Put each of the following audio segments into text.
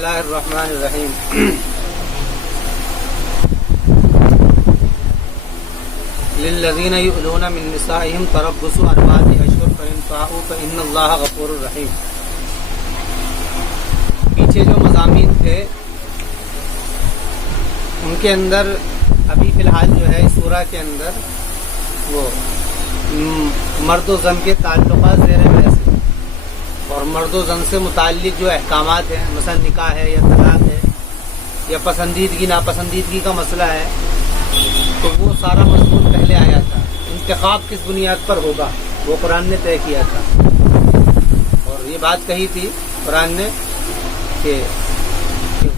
اللہ الرحمن الرحیم للذین یؤلون من نسائهم تربص اربعۃ اشہر فإن فاءوا فإن اللہ غفور رحیم۔ پیچھے جو مضامین تھے ان کے اندر ابھی فی الحال جو ہے اس سورہ کے اندر وہ مرد و زن کے تعلقات زیر بحث ہیں، اور مرد و زن سے متعلق جو احکامات ہیں، مثلا نکاح ہے یا طلاق ہے یا پسندیدگی ناپسندیدگی کا مسئلہ ہے، تو وہ سارا مضمون پہلے آیا تھا۔ انتخاب کس بنیاد پر ہوگا وہ قرآن نے طے کیا تھا، اور یہ بات کہی تھی قرآن نے کہ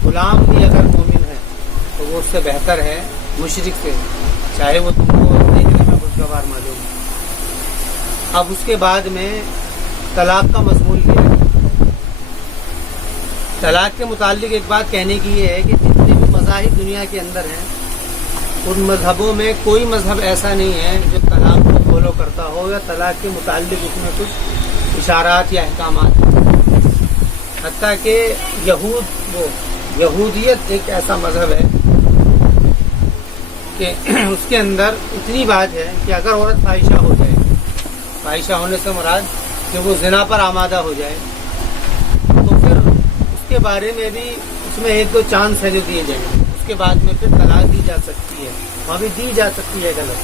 غلام بھی اگر مومن ہے تو وہ اس سے بہتر ہے مشرک سے، چاہے وہ تم کو دیکھنے میں خوشگوار معلوم ہے۔ اب اس کے بعد میں طلاق کا مضمون لیا۔ طلاق کے متعلق ایک بات کہنے کی یہ ہے کہ جتنے بھی مذاہب دنیا کے اندر ہیں ان مذہبوں میں کوئی مذہب ایسا نہیں ہے جو طلاق کو فالو کرتا ہو یا طلاق کے متعلق اس میں کچھ اشارات یا احکامات ہیں۔ حتیٰ کہ یہودیت ایک ایسا مذہب ہے کہ اس کے اندر اتنی بات ہے کہ اگر عورت فاحشہ ہو جائے، فاحشہ ہونے سے مراد کہ وہ زنا پر آمادہ ہو جائے، تو پھر اس کے بارے میں بھی اس میں ایک دو چانس ہے جو دیے جائیں گے، اس کے بعد میں پھر طلاق دی جا سکتی ہے، وہاں بھی دی جا سکتی ہے غلط،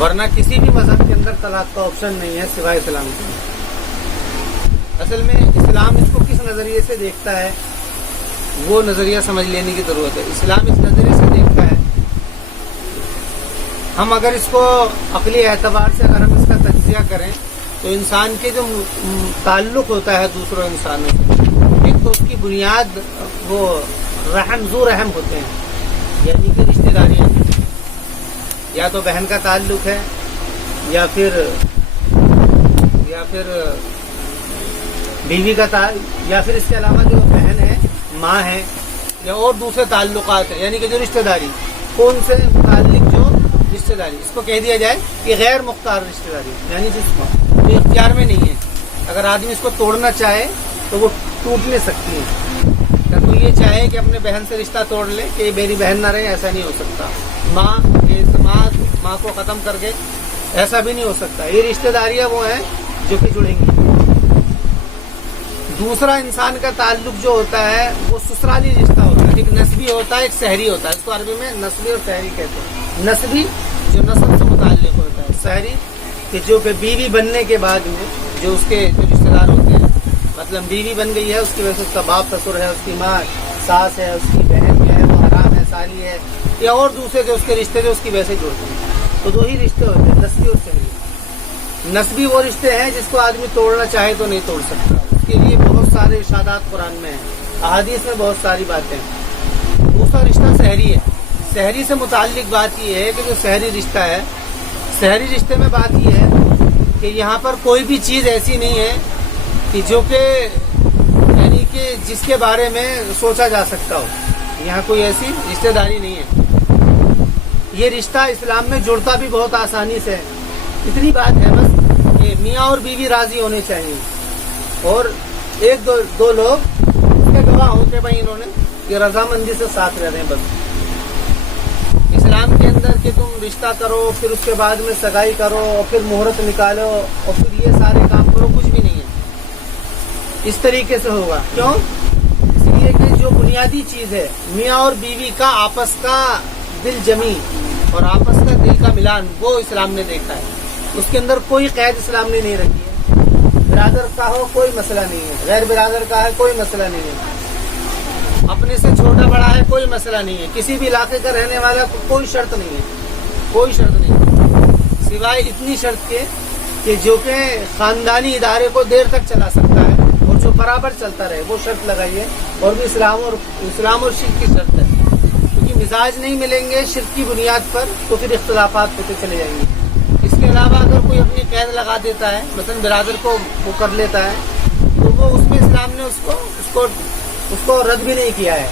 ورنہ کسی بھی مذہب کے اندر طلاق کا آپشن نہیں ہے سوائے اسلام کے۔ اصل میں اسلام اس کو کس نظریے سے دیکھتا ہے وہ نظریہ سمجھ لینے کی ضرورت ہے۔ اسلام اس نظریے سے دیکھتا ہے، ہم اگر اس کو عقلی اعتبار سے اگر ہم اس کا تجزیہ کریں تو انسان کے جو تعلق ہوتا ہے دوسروں انسانوں سے، ایک تو اس کی بنیاد وہ ذو رحم ہوتے ہیں، یعنی کہ رشتہ داریاں، یا تو بہن کا تعلق ہے یا پھر بیوی کا تعلق، یا پھر اس کے علاوہ جو بہن ہے ماں ہے، یا اور دوسرے تعلقات ہیں، یعنی کہ جو رشتہ داری، کون سے متعلق جو رشتہ داری، اس کو کہہ دیا جائے کہ غیر مختار رشتہ داری، یعنی جس کو اختیار میں نہیں ہے، اگر آدمی اس کو توڑنا چاہے تو وہ ٹوٹ نہیں سکتی ہے۔ اگر کوئی یہ چاہے کہ اپنے بہن سے رشتہ توڑ لے کہ یہ میری بہن نہ رہے، ایسا نہیں ہو سکتا۔ ماں کو ختم کر کے ایسا بھی نہیں ہو سکتا۔ یہ رشتہ داریاں وہ ہیں جو کہ جڑیں گی۔ دوسرا انسان کا تعلق جو ہوتا ہے وہ سسرالی رشتہ ہوتا ہے، ایک نسبی ہوتا ہے، ایک شہری ہوتا ہے، اس کو عربی میں نسبی اور شہری کہتے ہیں۔ نسبی جو نسب سے متعلق ہوتا ہے، شہری کہ جو کہ بیوی بننے کے بعد میں جو اس کے جو رشتہ دار ہوتے ہیں، مطلب بیوی بن گئی ہے، اس کی وجہ سے اس کا باپ سسر ہے، اس کی ماں ساس ہے، اس کی بہن جو ہے وہ حرام ہے، سالی ہے، یا اور دوسرے جو اس کے رشتے جو اس کی وجہ سے جڑتے ہیں، تو دو ہی رشتے ہوتے ہیں، نسبی اور شہری۔ نسبی وہ رشتے ہیں جس کو آدمی توڑنا چاہے تو نہیں توڑ سکتا، اس کے لیے بہت سارے ارشادات قرآن میں ہیں، احادیث میں بہت ساری باتیں ہیں۔ دوسرا رشتہ شہری ہے۔ شہری سے متعلق بات یہ ہے کہ جو شہری رشتہ ہے، شہری رشتے میں بات یہ ہے کہ یہاں پر کوئی بھی چیز ایسی نہیں ہے کہ جو کہ یعنی کہ جس کے بارے میں سوچا جا سکتا ہو، یہاں کوئی ایسی رشتہ داری نہیں ہے۔ یہ رشتہ اسلام میں جڑتا بھی بہت آسانی سے ہے۔ اتنی بات ہے بس کہ میاں اور بیوی راضی ہونے چاہیے، اور ایک دو لوگ اس کے گواہ ہوں کہ بھائی انہوں نے یہ رضامندی سے ساتھ رہ رہے ہیں۔ بس اسلام کے اندر کہ تم رشتہ کرو، پھر اس کے بعد میں سگائی کرو، اور پھر مہرت نکالو، اور پھر یہ سارے کام کرو، کچھ بھی نہیں ہے۔ اس طریقے سے ہوگا کیوں؟ اس لیے کہ جو بنیادی چیز ہے میاں اور بیوی کا آپس کا دل جمی اور آپس کا دل کا ملان، وہ اسلام نے دیکھا ہے۔ اس کے اندر کوئی قید اسلام نے نہیں رکھی ہے۔ برادر کا ہو کوئی مسئلہ نہیں ہے، غیر برادر کا ہے کوئی مسئلہ نہیں ہے، اپنے سے چھوٹا بڑا ہے کوئی مسئلہ نہیں ہے، کسی بھی علاقے کا رہنے والا کوئی شرط نہیں ہے، کوئی شرط نہیں ہے، سوائے اتنی شرط کے کہ جو کہ خاندانی ادارے کو دیر تک چلا سکتا ہے اور جو برابر چلتا رہے، وہ شرط لگائیے، اور بھی اسلام اور شرک کی شرط ہے، کیونکہ مزاج نہیں ملیں گے شرک کی بنیاد پر تو پھر اختلافات ہوتے چلے جائیں گے۔ اس کے علاوہ اگر کوئی اپنی قید لگا دیتا ہے، مثلا برادر کو وہ کر لیتا ہے، تو وہ اس میں اسلام نے اس کو رد بھی نہیں کیا ہے،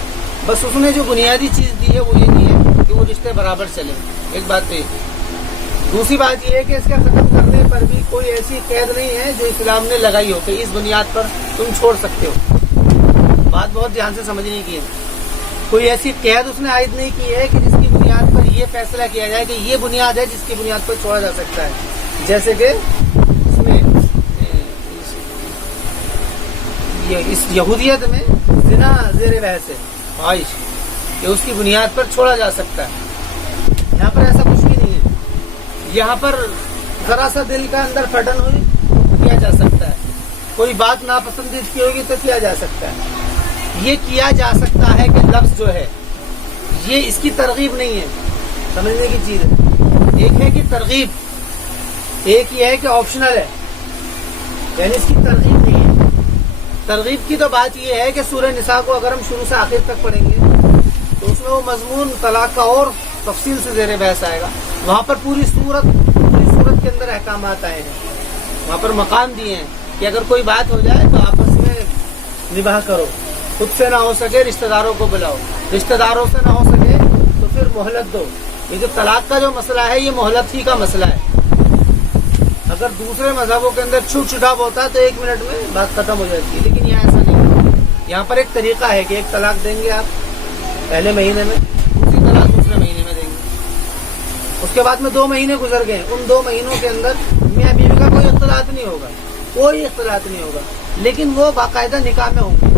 بس اس نے جو بنیادی چیز دی ہے وہ یہ دی ہے کہ وہ رشتے برابر چلے۔ ایک بات تو یہ۔ دوسری بات یہ ہے کہ اس کے ختم کرنے پر بھی کوئی ایسی قید نہیں ہے جو اسلام نے لگائی ہو کہ اس بنیاد پر تم چھوڑ سکتے ہو۔ بات بہت دھیان سے سمجھنے کی ہے. کوئی ایسی قید اس نے عائد نہیں کی ہے کہ جس کی بنیاد پر یہ فیصلہ کیا جائے کہ یہ بنیاد ہے جس کی بنیاد پر چھوڑا جا سکتا ہے. جیسے کہ اس میں اس یہودیت میں زنا زیر بحث ہے، خواہش، کہ اس کی بنیاد پر چھوڑا جا سکتا ہے. یہاں پر ایسا کچھ بھی نہیں ہے. یہاں پر ذرا سا دل کا اندر پھٹن ہوئی کیا جا سکتا ہے، کوئی بات ناپسندید کی ہوگی تو کیا جا سکتا ہے. یہ کیا جا سکتا ہے کہ لفظ جو ہے یہ اس کی ترغیب نہیں ہے، سمجھنے کی چیز ہے. ایک ہے کہ ترغیب، ایک یہ ہے کہ آپشنل ہے، یعنی اس کی ترغیب نہیں ہے. ترغیب کی تو بات یہ ہے کہ سورہ نساء کو اگر ہم شروع سے آخر تک پڑھیں گے تو اس میں وہ مضمون طلاق کا اور تفصیل سے زیر بحث آئے گا. وہاں پر پوری صورت کے اندر احکامات آئے ہیں، وہاں پر مقام دیے ہیں کہ اگر کوئی بات ہو جائے تو آپس میں نباہ کرو، خود سے نہ ہو سکے رشتہ داروں کو بلاؤ، رشتہ داروں سے نہ ہو سکے تو پھر مہلت دو. یہ جو طلاق کا جو مسئلہ ہے یہ مہلت ہی کا مسئلہ ہے. اگر دوسرے مذہبوں کے اندر چھوٹ چھٹاپ ہوتا ہے تو 1 منٹ میں بات ختم ہو جاتی ہے، لیکن یہاں ایسا نہیں ہے. یہاں پر ایک طریقہ ہے کہ ایک طلاق دیں گے آپ پہلے مہینے میں، دوسری طلاق دوسرے مہینے میں دیں گے. اس کے بعد میں 2 مہینے گزر گئے، ان 2 مہینوں کے اندر میاں بیوی کا کوئی اختلاط نہیں ہوگا، کوئی اختلاط نہیں ہوگا، لیکن وہ باقاعدہ نکاح میں ہوں گے.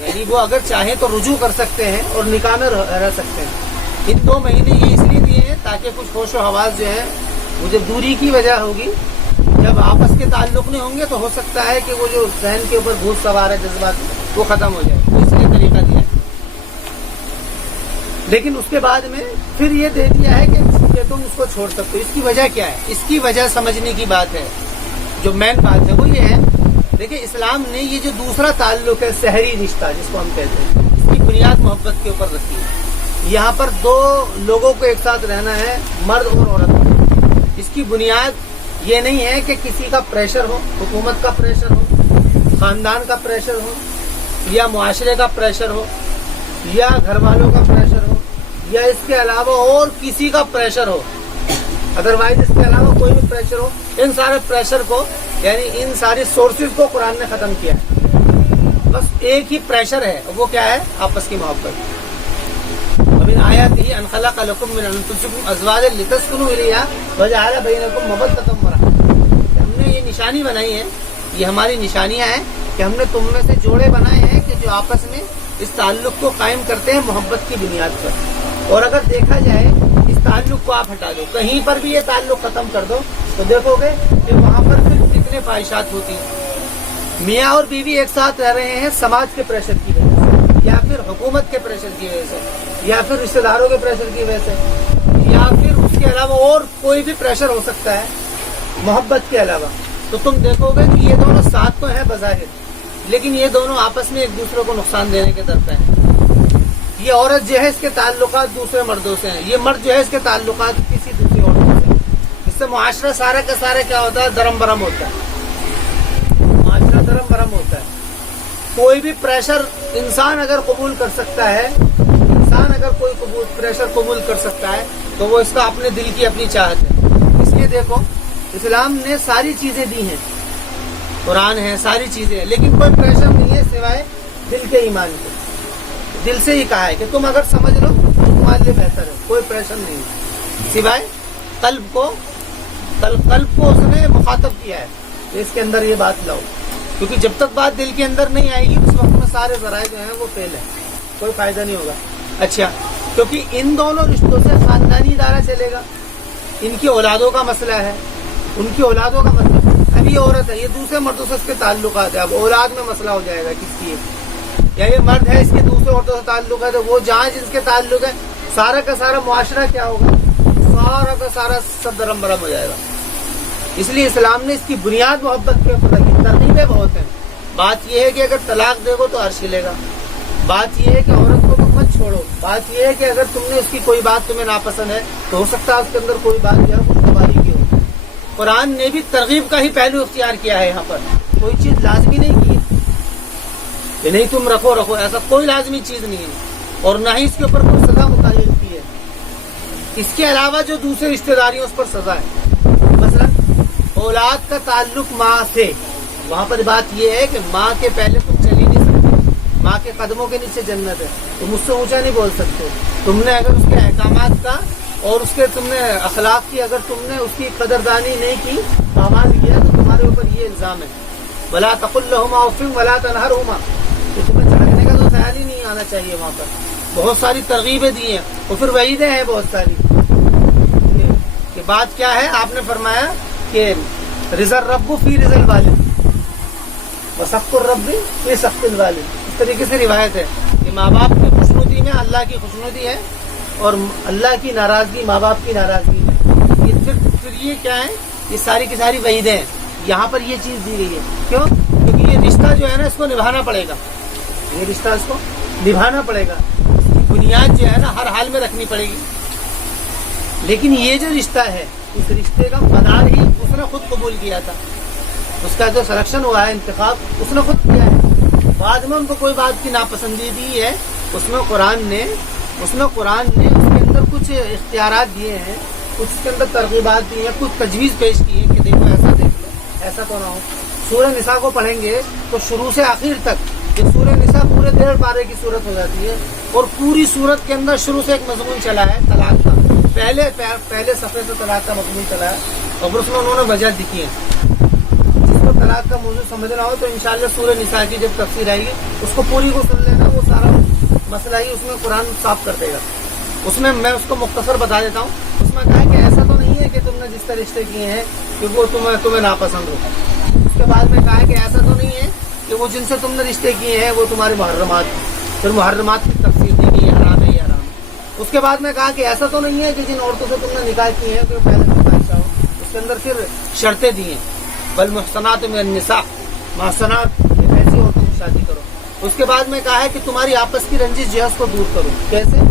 یعنی وہ اگر چاہیں تو رجوع کر سکتے ہیں اور نکاح میں رہ سکتے ہیں. ان 2 مہینے یہ اس لیے دیے ہیں تاکہ کچھ ہوش و حواس جو ہے وہ جب دوری کی وجہ ہوگی، جب آپس کے تعلق نہیں ہوں گے تو ہو سکتا ہے کہ وہ جو ذہن کے اوپر بھوت سوار ہے جذبات وہ ختم ہو جائے، تو اس لیے طریقہ دیا ہے. لیکن اس کے بعد میں پھر یہ دے دیا ہے کہ تم اس کو چھوڑ سکتے ہو. اس کی وجہ کیا ہے؟ اس کی وجہ سمجھنے کی بات ہے. جو مین بات ہے وہ یہ ہے، دیکھیں اسلام نے یہ جو دوسرا تعلق ہے سحری رشتہ جس کو ہم کہتے ہیں، اس کی بنیاد محبت کے اوپر رکھی ہے. یہاں پر 2 لوگوں کو ایک ساتھ رہنا ہے، مرد اور عورت. اس کی بنیاد یہ نہیں ہے کہ کسی کا پریشر ہو، حکومت کا پریشر ہو، خاندان کا پریشر ہو، یا معاشرے کا پریشر ہو، یا گھر والوں کا پریشر ہو، یا اس کے علاوہ اور کسی کا پریشر ہو. ادروائز اس کے علاوہ کوئی بھی پریشر ہو، ان سارے پریشر کو یعنی ان ساری سورسز کو قرآن نے ختم کیا ہے. بس ایک ہی پریشر ہے، وہ کیا ہے؟ آپس کی محبت. ومن آیاتہ ان خلق لکم من انفسکم ازواجا لتسکنوا الیہا وجعل بینکم مودۃ ورحمۃ. ہم نے یہ نشانی بنائی ہے، یہ ہماری نشانیاں ہیں کہ ہم نے تم میں سے جوڑے بنائے ہیں کہ جو آپس میں اس تعلق کو قائم کرتے ہیں محبت کی بنیاد پر. اور اگر دیکھا جائے اس تعلق کو آپ ہٹا دو، کہیں پر بھی یہ تعلق ختم کر دو تو دیکھو گے کہ وہاں پر پھر کتنے فاحشات ہوتی ہیں. میاں اور بیوی ایک ساتھ رہ رہے ہیں سماج کے پریشر کی وجہ سے، یا پھر حکومت کے پریشر کی وجہ سے، یا پھر رشتہ داروں کے پریشر کی وجہ سے، یا پھر اس کے علاوہ اور کوئی بھی پریشر ہو سکتا ہے محبت کے علاوہ. تو تم دیکھو گے کہ یہ دونوں ساتھ تو ہیں بظاہر، لیکن یہ دونوں آپس میں ایک دوسرے کو نقصان دینے کے در پہ ہیں. یہ عورت جو ہے اس کے تعلقات دوسرے مردوں سے ہیں، یہ مرد جو ہے اس کے تعلقات کسی دوسری عورتوں سے. اس سے معاشرہ سارا کا سارا کیا ہوتا ہے؟ درم برم ہوتا ہے. معاشرہ درم برم ہوتا ہے. کوئی بھی پریشر انسان اگر قبول کر سکتا ہے، انسان اگر کوئی پریشر قبول کر سکتا ہے تو وہ اس کا اپنے دل کی اپنی چاہت ہے. اس لیے دیکھو اسلام نے ساری چیزیں دی ہیں، قرآن ہے، ساری چیزیں ہیں، لیکن کوئی پریشر نہیں ہے سوائے دل کے ایمان کے. دل سے ہی کہا ہے کہ تم اگر سمجھ لو تو تمہارے لیے بہتر ہے. کوئی پریشر نہیں ہے سوائے قلب کو اس نے مخاطب کیا ہے کہ اس کے اندر یہ بات لاؤ، کیونکہ جب تک بات دل کے اندر نہیں آئے گی اس وقت میں سارے ذرائع جو ہیں وہ فیل ہیں، کوئی فائدہ نہیں ہوگا. اچھا، کیونکہ ان دونوں رشتوں سے خاندانی ادارہ چلے گا. ان کی اولادوں کا مسئلہ ہے، ان کی اولادوں کا مسئلہ. اب یہ عورت ہے، یہ دوسرے مردوں سے اس کے تعلقات ہے، اب اولاد میں مسئلہ ہو جائے گا کس کی ہے. یا یہ مرد ہے، اس کے دوسرے عورتوں سے تعلق ہے، تو وہ جہاں جس کے تعلق ہے سارا کا سارا معاشرہ کیا ہوگا؟ سارا کا سارا سب درم برم ہو جائے گا. اس لیے اسلام نے اس کی بنیاد محبت کے اوپر رکھی. ترغیبیں بہت ہیں. بات یہ ہے کہ اگر طلاق دے گو تو عرش ہلے گا. بات یہ ہے کہ عورت کو تم مت چھوڑو. بات یہ ہے کہ اگر تم نے اس کی کوئی بات تمہیں ناپسند ہے تو ہو سکتا ہے اس کے اندر کوئی بات جو ہے کچھ تباہی کی ہو. قرآن نے بھی ترغیب کا ہی پہلو اختیار کیا ہے. یہاں پر کوئی چیز لازمی نہیں کی ہے کہ نہیں تم رکھو، ایسا کوئی لازمی چیز نہیں ہے، اور نہ ہی اس کے اوپر کوئی سزا متعین کی ہے. اس کے علاوہ جو دوسرے رشتہ داریوں اس پر سزا ہے. مثلا اولاد کا تعلق ماں سے، وہاں پر بات یہ ہے کہ ماں کے پہلے تم چل ہی نہیں سکتے، ماں के कदमों के नीचे जन्नत है, तुम उससे ऊंचा नहीं बोल सकते। तुमने अगर उसके अहकामात का और उसके तुमने अखलाक की अगर तुमने उसकी कदरदानी नहीं की, पामाल किया, तो तुम्हारे ऊपर ये इल्जाम है। वला तकुल लहुमा उफ़्फ़िन वला तनहरहुमा, तो तुम्हें झड़कने का तो ख्याल ही नहीं आना चाहिए वहाँ पर। बहुत सारी तरगीबें दी हैं और फिर वईदें हैं बहुत सारी। कि बात क्या है, आपने फरमाया कि रिज़ल रब्बु फी रिज़ल वालिद व सख्तुर रब्बी फी सख्तिल वालिद। इस तरीके से रिवायत है कि माँ बाप की खुशनुदी में अल्लाह की खुशनुदी है और अल्लाह की नाराजगी माँ बाप की नाराजगी है। ये फिर ये क्या है, ये सारी की सारी वईदें हैं। यहाँ पर ये चीज दी गई है, क्यों? क्योंकि ये रिश्ता जो है ना, इसको निभाना पड़ेगा, ये रिश्ता इसको निभाना पड़ेगा। बुनियाद जो है ना हर हाल में रखनी पड़ेगी। लेकिन ये जो रिश्ता है, इस रिश्ते का मदार ही उसने खुद कबूल किया था, उसका जो सिलेक्शन हुआ है, इंतखाब उसने खुद किया है। बाद में उनको कोई बात की नापसंदीदी है, उसमें कुरान ने उसके अंदर कुछ इख्तियारात दिए हैं, कुछ उसके अंदर तरगीबात दी हैं, कुछ तजवीज़ पेश की है कि देखो ऐसा देख लो, ऐसा तो ना हो। सूरह निसा को पढ़ेंगे तो शुरू से आखिर तक, ये सूरह निसा पूरे 1.5 पारे की सूरत हो जाती है और पूरी सूरत के अंदर शुरू से एक मजमून चला है तलाक का। पहले सफ़े से तलाक का मजमून चला है और फिर उसमें उन्होंने वजह दिखी है। जिसको तलाक का मौजूद समझना हो तो इंशाअल्लाह सूरह निसा की जब तफसीर आएगी उसको पूरी को सुन लेना, वो सारा मसला ही उसमें कुरान साफ कर देगा। उसमें मैं उसको मुख्तसर बता देता हूँ। उसमें कहा कि ऐसा तो नहीं है कि तुमने जिस तरह रिश्ते किए हैं कि वो तुम्हें नापसंद हो। उसके बाद में कहा कि ऐसा तो नहीं है कि वो जिनसे तुमने रिश्ते किए हैं वो तुम्हारे मुहर्रमात, फिर मुहर्रमात की तफसीर दी गई, हराम है या हराम है। उसके बाद में कहा कि ऐसा तो नहीं है कि जिन औरतों से तुमने निकाह किए हैं तो पहले से फाहिशा हो। उसके अंदर फिर शर्तें दी हैं, बल मुहसनात मिनन निसा, मुहसनात ऐसी औरतों की शादी करो। उसके बाद में कहा है कि तुम्हारी आपस की रंजिश जो है उसको दूर करो। कैसे?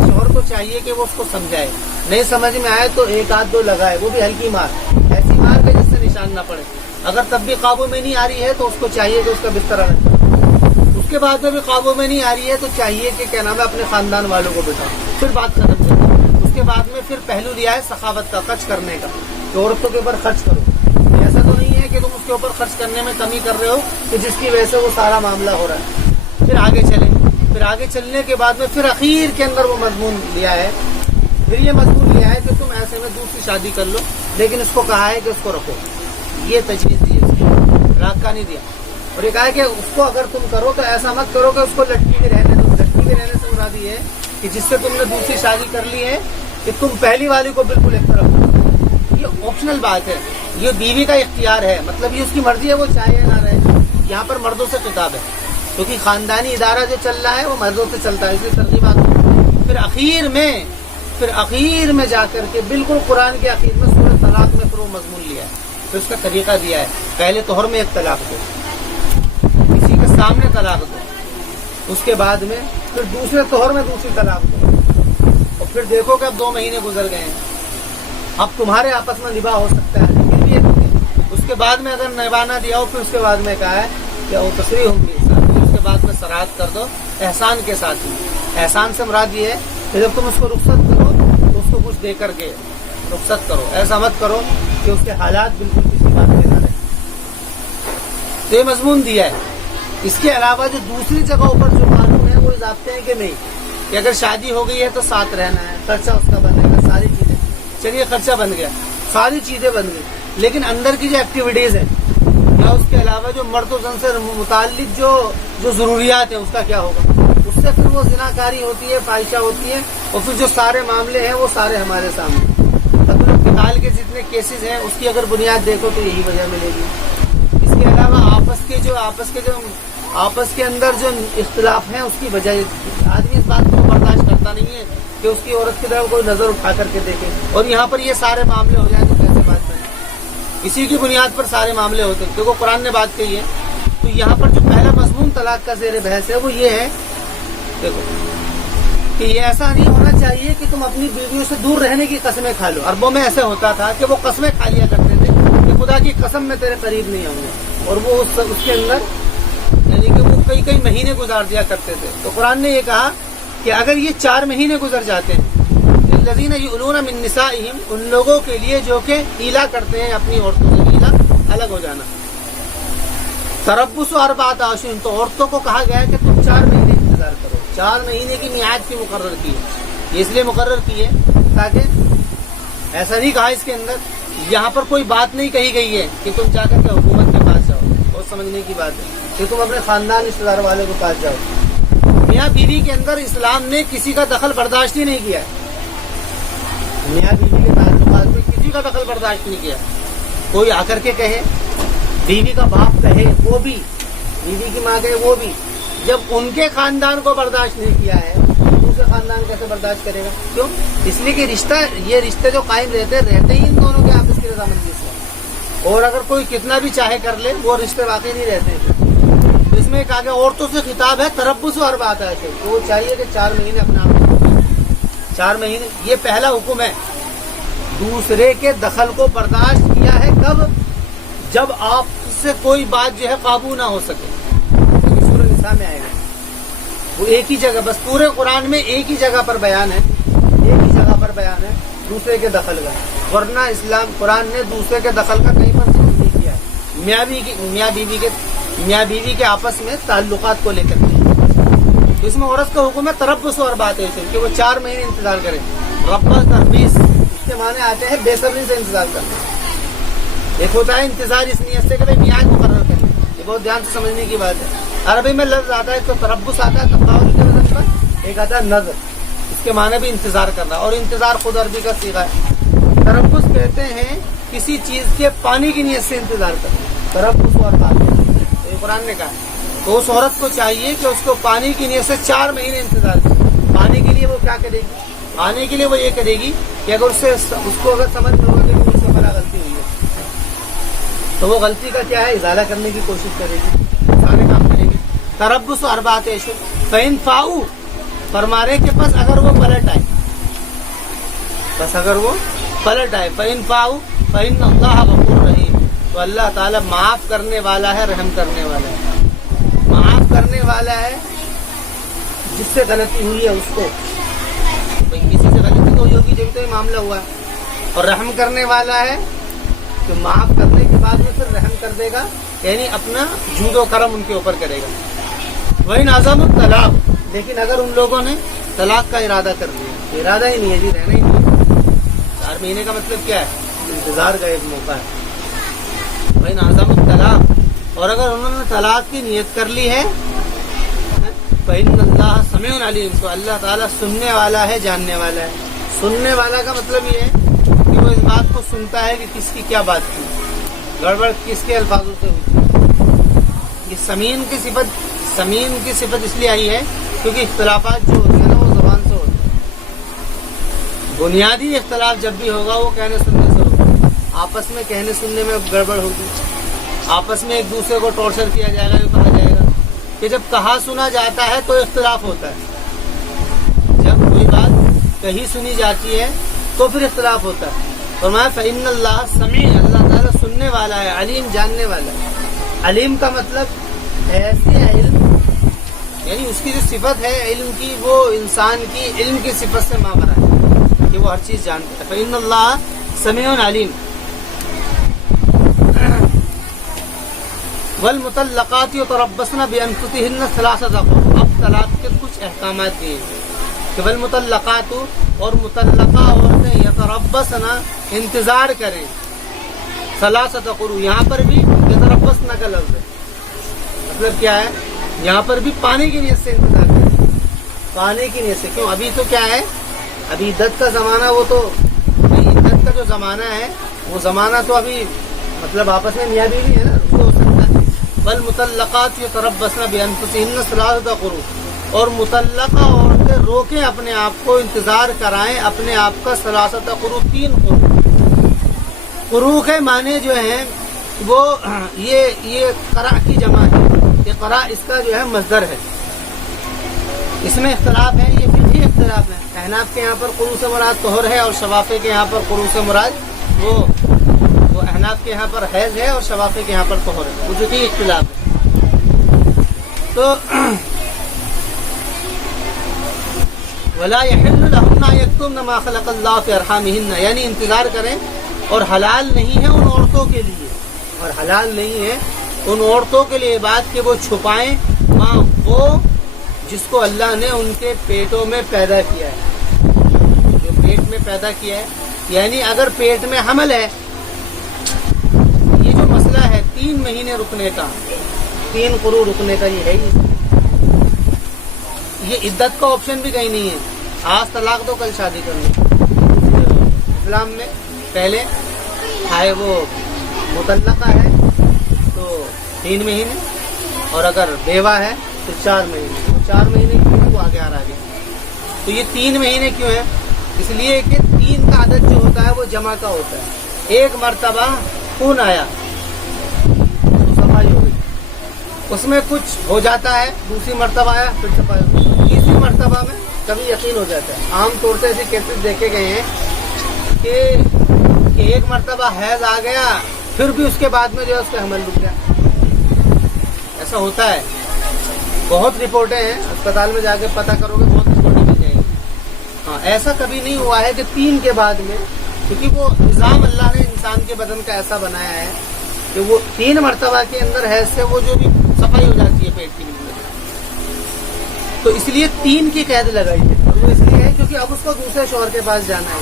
शोहर को चाहिए कि वो उसको समझाए, नहीं समझ में आए तो एक आध दो लगाए, वो भी हल्की मार, ऐसी मार के जिससे निशान ना पड़े। अगर तब भी काबू में नहीं आ रही है तो उसको चाहिए कि उसका बिस्तर अलग करो। उसके बाद में भी काबू में नहीं आ रही है तो चाहिए कि क्या नाम है, अपने खानदान वालों को बिठाओ, फिर बात खत्म करो। उसके बाद में फिर पहलू लिया है सखावत का, खर्च करने का, तो औरतों के ऊपर खर्च करो। ऐसा तो नहीं है कि तुम उसके ऊपर खर्च करने में कमी कर रहे हो कि जिसकी वजह से वो सारा मामला हो रहा है। फिर आगे चले, फिर आगे चलने के बाद में फिर अखीर के अंदर वो मजमून लिया है, फिर ये मजमून लिया है कि तुम ऐसे में दूसरी शादी कर लो, लेकिन उसको कहा है कि उसको रखो। ये तजवीज़ दी है, राग का नहीं दिया। और ये कहा है कि उसको अगर तुम करो तो ऐसा मत करो कि उसको लटकी में रहने दो। लटकी में रहने से मुराद ये है कि जिससे तुमने दूसरी शादी कर ली है कि तुम पहली वाली को बिल्कुल एक तरफ रखो। ये ऑप्शनल बात है, ये बीवी का इख्तियार है, मतलब ये उसकी मर्जी है, वो चाहे या ना रहे। यहाँ पर मर्दों से खिताब है क्योंकि खानदानी इदारा जो चल रहा है वो मर्दों से चलता है, इसलिए तरगीबात। फिर अखीर में जाकर के बिल्कुल कुरान के अखीर में सूरह तलाक में फिर वो मजमून लिया है, फिर उसका तरीका दिया है। पहले तोहर में एक तलाक दो, किसी के सामने तलाक दो, उसके बाद में फिर दूसरे तोहर में दूसरी तलाक दो, और फिर देखो कि अब 2 महीने गुजर गए हैं, अब तुम्हारे आपस में निभा हो सकता है, फिर भी एक। उसके बाद में अगर निभा ना दिया हो, फिर उसके बाद में कहा है कि वो तस्रीह होंगी, उसके बाद में सराहत कर दो एहसान के साथ ही। एहसान से मुराद ये है कि जब तुम उसको रुखसत करो तो उसको कुछ दे करके रुखसत करो, ऐसा मत करो कि उसके हालात बिल्कुल किसी बात के ना रहे। तो ये मजमून दिया है। इसके अलावा जो दूसरी जगहों पर जो कानून है वो ज़ाब्ते हैं कि नहीं, कि अगर शादी हो गई है तो साथ रहना है, खर्चा उसका बनेगा, सारी चीजें। चलिए खर्चा बन गया, सारी चीजें बन गई, लेकिन अंदर की जो एक्टिविटीज है या उसके अलावा जो मर्द और जन से मुताल्लिक जो जरूरियात है उसका क्या होगा? उससे फिर वो जिनाकारी होती है, फाहिशा होती है, और फिर जो सारे मामले हैं वो सारे हमारे सामने। फिलहाल के जितने केसेस हैं उसकी अगर बुनियाद देखो तो यही वजह मिलेगी। इसके अलावा आपस के अंदर जो इख्तिलाफ हैं उसकी वजह, आदमी इस बात को बर्दाश्त करता नहीं है कि उसकी औरत की तरफ कोई नजर उठा करके देखे, और यहाँ पर ये सारे मामले हो जाए तो कैसे बात करें? इसी की बुनियाद पर सारे मामले होते हैं। देखो कुरान ने बात कही है, तो यहाँ पर जो पहला मजमून तलाक का ज़ेर बहस है वो ये है, देखो कि ये ऐसा नहीं होना चाहिए कि तुम अपनी बीवियों से दूर रहने की कस्में खा लो। अरबों में ऐसे होता था कि वो कस्में खा लिया करते थे कि खुदा की कसम में तेरे करीब नहीं आऊंगा, और वो उसके अंदर यानी कि वो कई महीने गुजार दिया करते थे। तो कुरान ने ये कहा कि अगर ये 4 महीने गुजर जाते हैं, लज़ीना युलूना मिन निसाइहिम, उन लोगों के लिए जो कि ईला करते हैं अपनी औरतों से, ईला अलग हो जाना, तरब्बुस अरबात आशुर, तो औरतों को कहा गया है कि तुम 4 महीने इंतजार करो। 4 महीने की मियाद की मुकर्रर की है, ये इसलिए मुकर्रर की है ताकि ऐसा नहीं कहा इसके अंदर, यहाँ पर कोई बात नहीं कही गई है कि तुम जाकर के हुकूमत के पास जाओ, बहुत समझने की बात है कि तुम अपने खानदान रिश्तेदार वाले के पास जाओ। मियाँ बीवी के अंदर इस्लाम ने किसी का दखल बर्दाश्त ही नहीं किया है, मियाँ बीवी के ताल्लुकात में किसी का दखल बर्दाश्त नहीं किया। कोई आकर के कहे, बीवी का बाप कहे वो भी, बीवी की माँ कहे वो भी, जब उनके खानदान को बर्दाश्त नहीं किया है दूसरे खानदान कैसे बर्दाश्त करेगा? क्यों? इसलिए कि रिश्ता, ये रिश्ते जो कायम रहते ही इन दोनों के आपस की रजामंदी से, और अगर कोई कितना भी चाहे कर ले वो रिश्ते वाकई नहीं रहते हैं। तो इसमें कहा गया औरतों से खिताब है तरब्बुस अरबात है, तो वो चाहिए कि 4 महीने अपना 4 महीने, ये पहला हुक्म है। दूसरे के दखल को बर्दाश्त किया है कब? जब आपसे कोई बात जो है काबू ना हो सके। सूरह निसा में आएगा वो एक ही जगह, बस पूरे कुरान में एक ही जगह पर बयान है, एक ही जगह पर बयान है दूसरे के दखल का, वरना इस्लाम कुरान ने दूसरे के दखल का कहीं पर जिक्र नहीं किया है। मियाँ बीवी के आपस में ताल्लुकात को लेकर तो इसमें औरत का हुक्म है तरब्बुस अरबात आशुर, कि वो 4 महीने इंतजार करे। रब्बा तरबीस इसके माने आते हैं बेसब्री से इंतजार करना। एक होता है इंतजार इस नियत से कि भाई मियाद मुकर्रर करें, ये बहुत ध्यान से समझने की बात है। अरबी में लफ्ज आता है तो तरब्बुस आता है तफाउल के वजन पर, एक आता है नज़र, इसके माने भी इंतजार करना, और इंतजार खुद अरबी का सीगा है। तरब्बुस कहते हैं किसी चीज के पानी की नियत से इंतजार करना, तरब्बुस और बात, तो कुरान ने कहा। तो उस औरत को चाहिए कि उसको पानी की नियत से 4 महीने इंतजार करे। पानी के लिए वो क्या करेगी? पाने के लिए वो ये करेगी कि अगर उसको अगर समझ में होगा कि मुझसे बड़ा गलती हुई है तो वो गलती का क्या है इजाला करने की कोशिश करेगी, सारे काम करेगी। तरब्बुस अरबात आशुर फ़इन फ़ाऊ, फरमाने के पास अगर वो पलट आए, बस अगर वो पलट आए, फ़इन फ़ाऊ फ़इन्न अल्लाह गफूर रहीम, तो अल्लाह ताला माफ करने वाला है, रहम करने वाला है। माफ करने वाला है जिससे गलती हुई है उसको, भाई किसी से गलती तो होगी जब तो ये मामला हुआ है, और रहम करने वाला है तो माफ करने के बाद में फिर रहम कर देगा, यानी अपना जूदो करम उनके ऊपर करेगा। वही नाज़म तलाक, लेकिन अगर उन लोगों ने तलाक का इरादा कर लिया, इरादा ही नहीं है जी, रहना ही नहीं है, 4 महीने का मतलब क्या है? इंतजार का एक मौका है। वही नाज़म तलाक, और अगर उन्होंने तलाक की नियत कर ली है फ़इन्नल्लाह समीउन अलीम, तो अल्लाह ताला सुनने वाला है, जानने वाला है। सुनने वाला का मतलब ये है कि वो इस बात को सुनता है कि किसकी क्या बात थी, गड़बड़ किसके अल्फाजों से हुई। ये समीन की सिफत इसलिए आई है क्योंकि इख्तिलाफात जो होते हैं ना वो ज़बान से होते हैं। बुनियादी इख्तिलाफ जब भी होगा वो कहने सुनने से होगा, आपस में कहने सुनने में गड़बड़ होगी, आपस में एक दूसरे को टॉर्चर किया जाएगा, ये कहा जाएगा कि जब कहा सुना जाता है तो इख्तिलाफ होता है, जब कोई बात कही सुनी जाती है तो फिर इख्तिलाफ होता है। और मैं फ़इन्नल्लाह समी, अल्लाह ताला सुनने वाला है, अलीम जानने वाला है। अलीम का मतलब ऐसे इल्म, यानी उसकी जो सिफत है इल्म की, वो इंसान की इल्म की सिफत से मामला है कि वो हर चीज जानता है। फ़इन्नल्लाह समीउन अलीम। वल मुतल्लक़ात यतरब्बस्न बिअनफुसिहिन्न सलासत क़ुर, अब तलाक के कुछ अहकामात दिए कि वल मुतल्लक़ात, और मुतल्लक़ा औरतें यतरब्बस्न इंतजार करें, सलासत क़ुर, यहाँ पर भी यतरब्बस्न का लफ्ज़ है, मतलब क्या है? यहाँ पर भी पाने की नियत से इंतजार करें, पाने की नियत से। क्यों? अभी तो क्या है, अभी इद्दत का ज़माना, वो तो इद्दत का जो ज़माना है वो ज़माना तो अभी मतलब आपस में मियाँ बीवी है ना, उसको हो सकता है। वल मुतल्लक़ात यतरब्बस्न बिअनफुसिहिन्न सलासत क़ुरू, और मुतल्लक़ा औरतें रोकें अपने आप को, इंतजार कराएं अपने आप का, सलासत क़ुरू, 3 क़ुरू। क़ुरू के माने जो है वो ये क़रा की जमा है, ये क़रा इसका जो है मज़दर है। इसमें इख्तिलाफ है, ये फिक़ही इख्तिलाफ है। अहनाफ के यहाँ पर क़ुरू से मुराद तोहर है, और शवाफ़ी के यहाँ पर क़ुरू से मुराद वो अहनाफ के यहाँ पर हैज़ है, और शवाफ़ी के यहाँ पर तोहर है, वो फिक़ही इख्तिलाफ है। तो वला यहिल्लु लहुन्ना यक्तुमन मा खलक़ल्लाहु फ़ी अरहामिहिन्न, यानी इंतजार करें, और हलाल नहीं है उन औरतों के लिए, और हलाल नहीं है ان عورتوں کے لیے بات کہ وہ چھپائیں ماں وہ جس کو اللہ نے ان کے پیٹوں میں پیدا کیا ہے، جو پیٹ میں پیدا کیا ہے. یعنی اگر پیٹ میں حمل ہے، یہ جو مسئلہ ہے 3 مہینے رکنے کا، 3 قروء رکنے کا، یہ ہے ہی، یہ عدت کا آپشن بھی کہیں نہیں ہے. آج طلاق دو کل شادی کر لو. اسلام میں پہلے ہے وہ مطلقہ ہے تو 3 مہینے، اور اگر بیوہ ہے تو 4 مہینے. 4 مہینے کیوں ہے وہ آگے آ رہا ہے. تو یہ 3 مہینے کیوں ہے؟ اس لیے کہ 3 کا عدد جو ہوتا ہے وہ جمع کا ہوتا ہے. ایک مرتبہ خون آیا تو صفائی ہو گئی، اس میں کچھ ہو جاتا ہے، دوسری مرتبہ آیا پھر صفائی ہو گئی، تیسری مرتبہ میں کبھی یقین ہو جاتا ہے. عام طور سے ایسے کیسز دیکھے گئے ہیں کہ ایک مرتبہ حیض آ گیا پھر بھی اس کے بعد میں جو ہے اس کا حمل رک گیا. ایسا ہوتا ہے. بہت رپورٹیں ہیں، اسپتال میں جا کے پتہ کرو گے بہت رپورٹیں مل جائیں گی. ہاں ایسا کبھی نہیں ہوا ہے کہ 3 کے بعد میں، کیونکہ وہ نظام اللہ نے انسان کے بدن کا ایسا بنایا ہے کہ وہ 3 مرتبہ کے اندر حیض سے وہ جو بھی صفائی ہو جاتی ہے پیٹ کی بھی. تو اس لیے 3 کی قید لگائی ہے، اور وہ اس لیے ہے کیونکہ اب اس کو دوسرے شوہر کے پاس جانا ہے.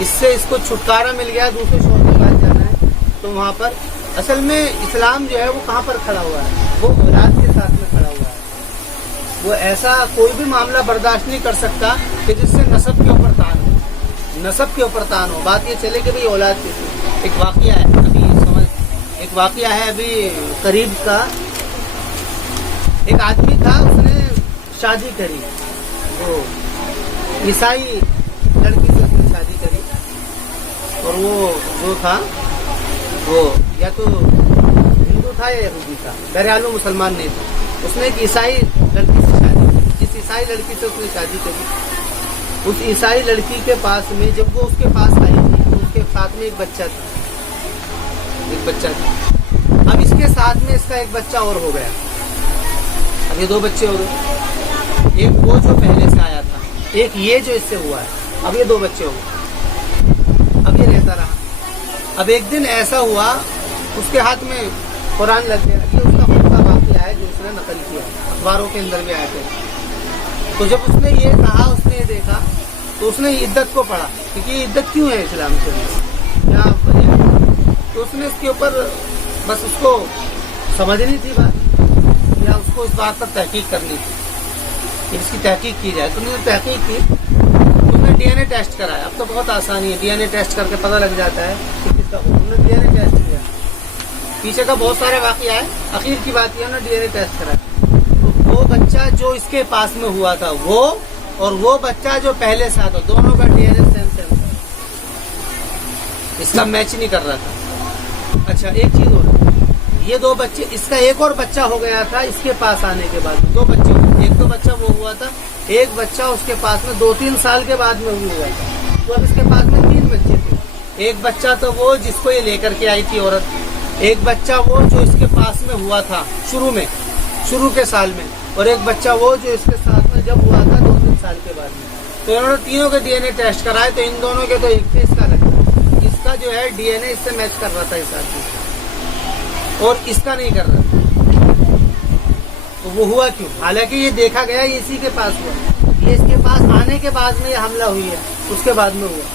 اس سے اس کو چھٹکارا مل گیا، دوسرے شوہر کے پاس جانا ہے. تو وہاں پر اصل میں اسلام جو ہے وہ کہاں پر کھڑا ہوا ہے؟ وہ اولاد کے ساتھ میں کھڑا ہوا ہے. وہ ایسا کوئی بھی معاملہ برداشت نہیں کر سکتا کہ جس سے نسب کے اوپر تان ہو، نسب کے اوپر تان ہو. بات یہ چلے کہ بھئی اولاد کی. ایک واقعہ ہے ابھی قریب کا. ایک آدمی تھا، اس نے شادی کری، وہ عیسائی لڑکی سے اس نے شادی کری، اور وہ جو تھا وہ یا تو ہندو تھا یا یہودی تھا، بہرحال وہ مسلمان نہیں تھا. اس نے ایک عیسائی لڑکی سے شادی کی. جس عیسائی لڑکی سے اس نے شادی کری، اس عیسائی لڑکی کے پاس میں جب وہ اس کے پاس آئی تھی تو اس کے ساتھ میں ایک بچہ تھا. اب اس کے ساتھ میں اس کا ایک بچہ اور ہو گیا. اب یہ 2 بچے ہو گئے، ایک وہ جو پہلے سے آیا تھا، ایک یہ جو اس سے ہوا ہے. اب یہ 2 بچے ہو گئے. اب یہ رہتا رہا. اب ایک دن ایسا ہوا اس کے ہاتھ میں قرآن لگ گیا. یہ اس کا خود کا واقعہ ہے جو اس نے نقل کیا، اخباروں کے اندر بھی آئے تھے. تو جب اس نے یہ کہا، اس نے یہ دیکھا، تو اس نے عدت کو پڑھا، کیونکہ یہ عدت کیوں ہے اسلام کے اندر، کیا تو اس نے اس کے اوپر بس اس کو سمجھنی تھی بات، یا اس کو اس بات پر تحقیق کرنی تھی کہ اس کی تحقیق کی جائے. تو نے تحقیق کی، اس نے ڈی این اے ٹیسٹ کرایا. اب تو بہت آسانی ہے، ڈی این اے ٹیسٹ کر کے پتہ لگ جاتا ہے کہ کس کا. انہوں نے ڈی این اے ٹیسٹ کیا، پیچھے کا بہت سارے واقعہ ہے، اخیر کی بات یہ انہوں نے ڈی این اے ٹیسٹ کرایا. تو وہ بچہ جو اس کے پاس میں ہوا تھا وہ، اور وہ بچہ جو پہلے سے آتا، دونوں کا ڈی این اے سیم تھا. اس کا میچ نہیں کر رہا تھا. اچھا ایک چیز اور، یہ 2 بچے، اس کا ایک اور بچہ ہو گیا تھا اس کے پاس آنے کے بعد. 2 بچے ہوئے، ایک تو بچہ وہ ہوا تھا، ایک بچہ اس کے پاس میں 2-3 سال کے بعد میں ہوا تھا. تو اب اس کے پاس میں 3 بچے تھے. ایک بچہ تو وہ جس کو یہ لے کر کے آئی تھی عورت، ایک بچہ وہ جو اس کے پاس میں ہوا تھا شروع کے سال میں، اور ایک بچہ وہ جو اس کے ساتھ میں جب ہوا تھا 2-3 سال کے بعد میں. تو انہوں نے تینوں کے ڈی این اے ٹیسٹ کرائے، تو ان دونوں کے تو ایک تھے، اس کا الگ تھا. اس کا جو ہے ڈی این اے اس سے میچ کر رہا تھا اس آدمی، اور اس کا نہیں کر رہا تھا. تو وہ ہوا کیوں؟ حالانکہ یہ دیکھا گیا یہ اسی کے پاس ہوا، یہ اس کے پاس آنے کے بعد میں یہ حملہ ہوئی ہے، اس کے بعد میں ہوا.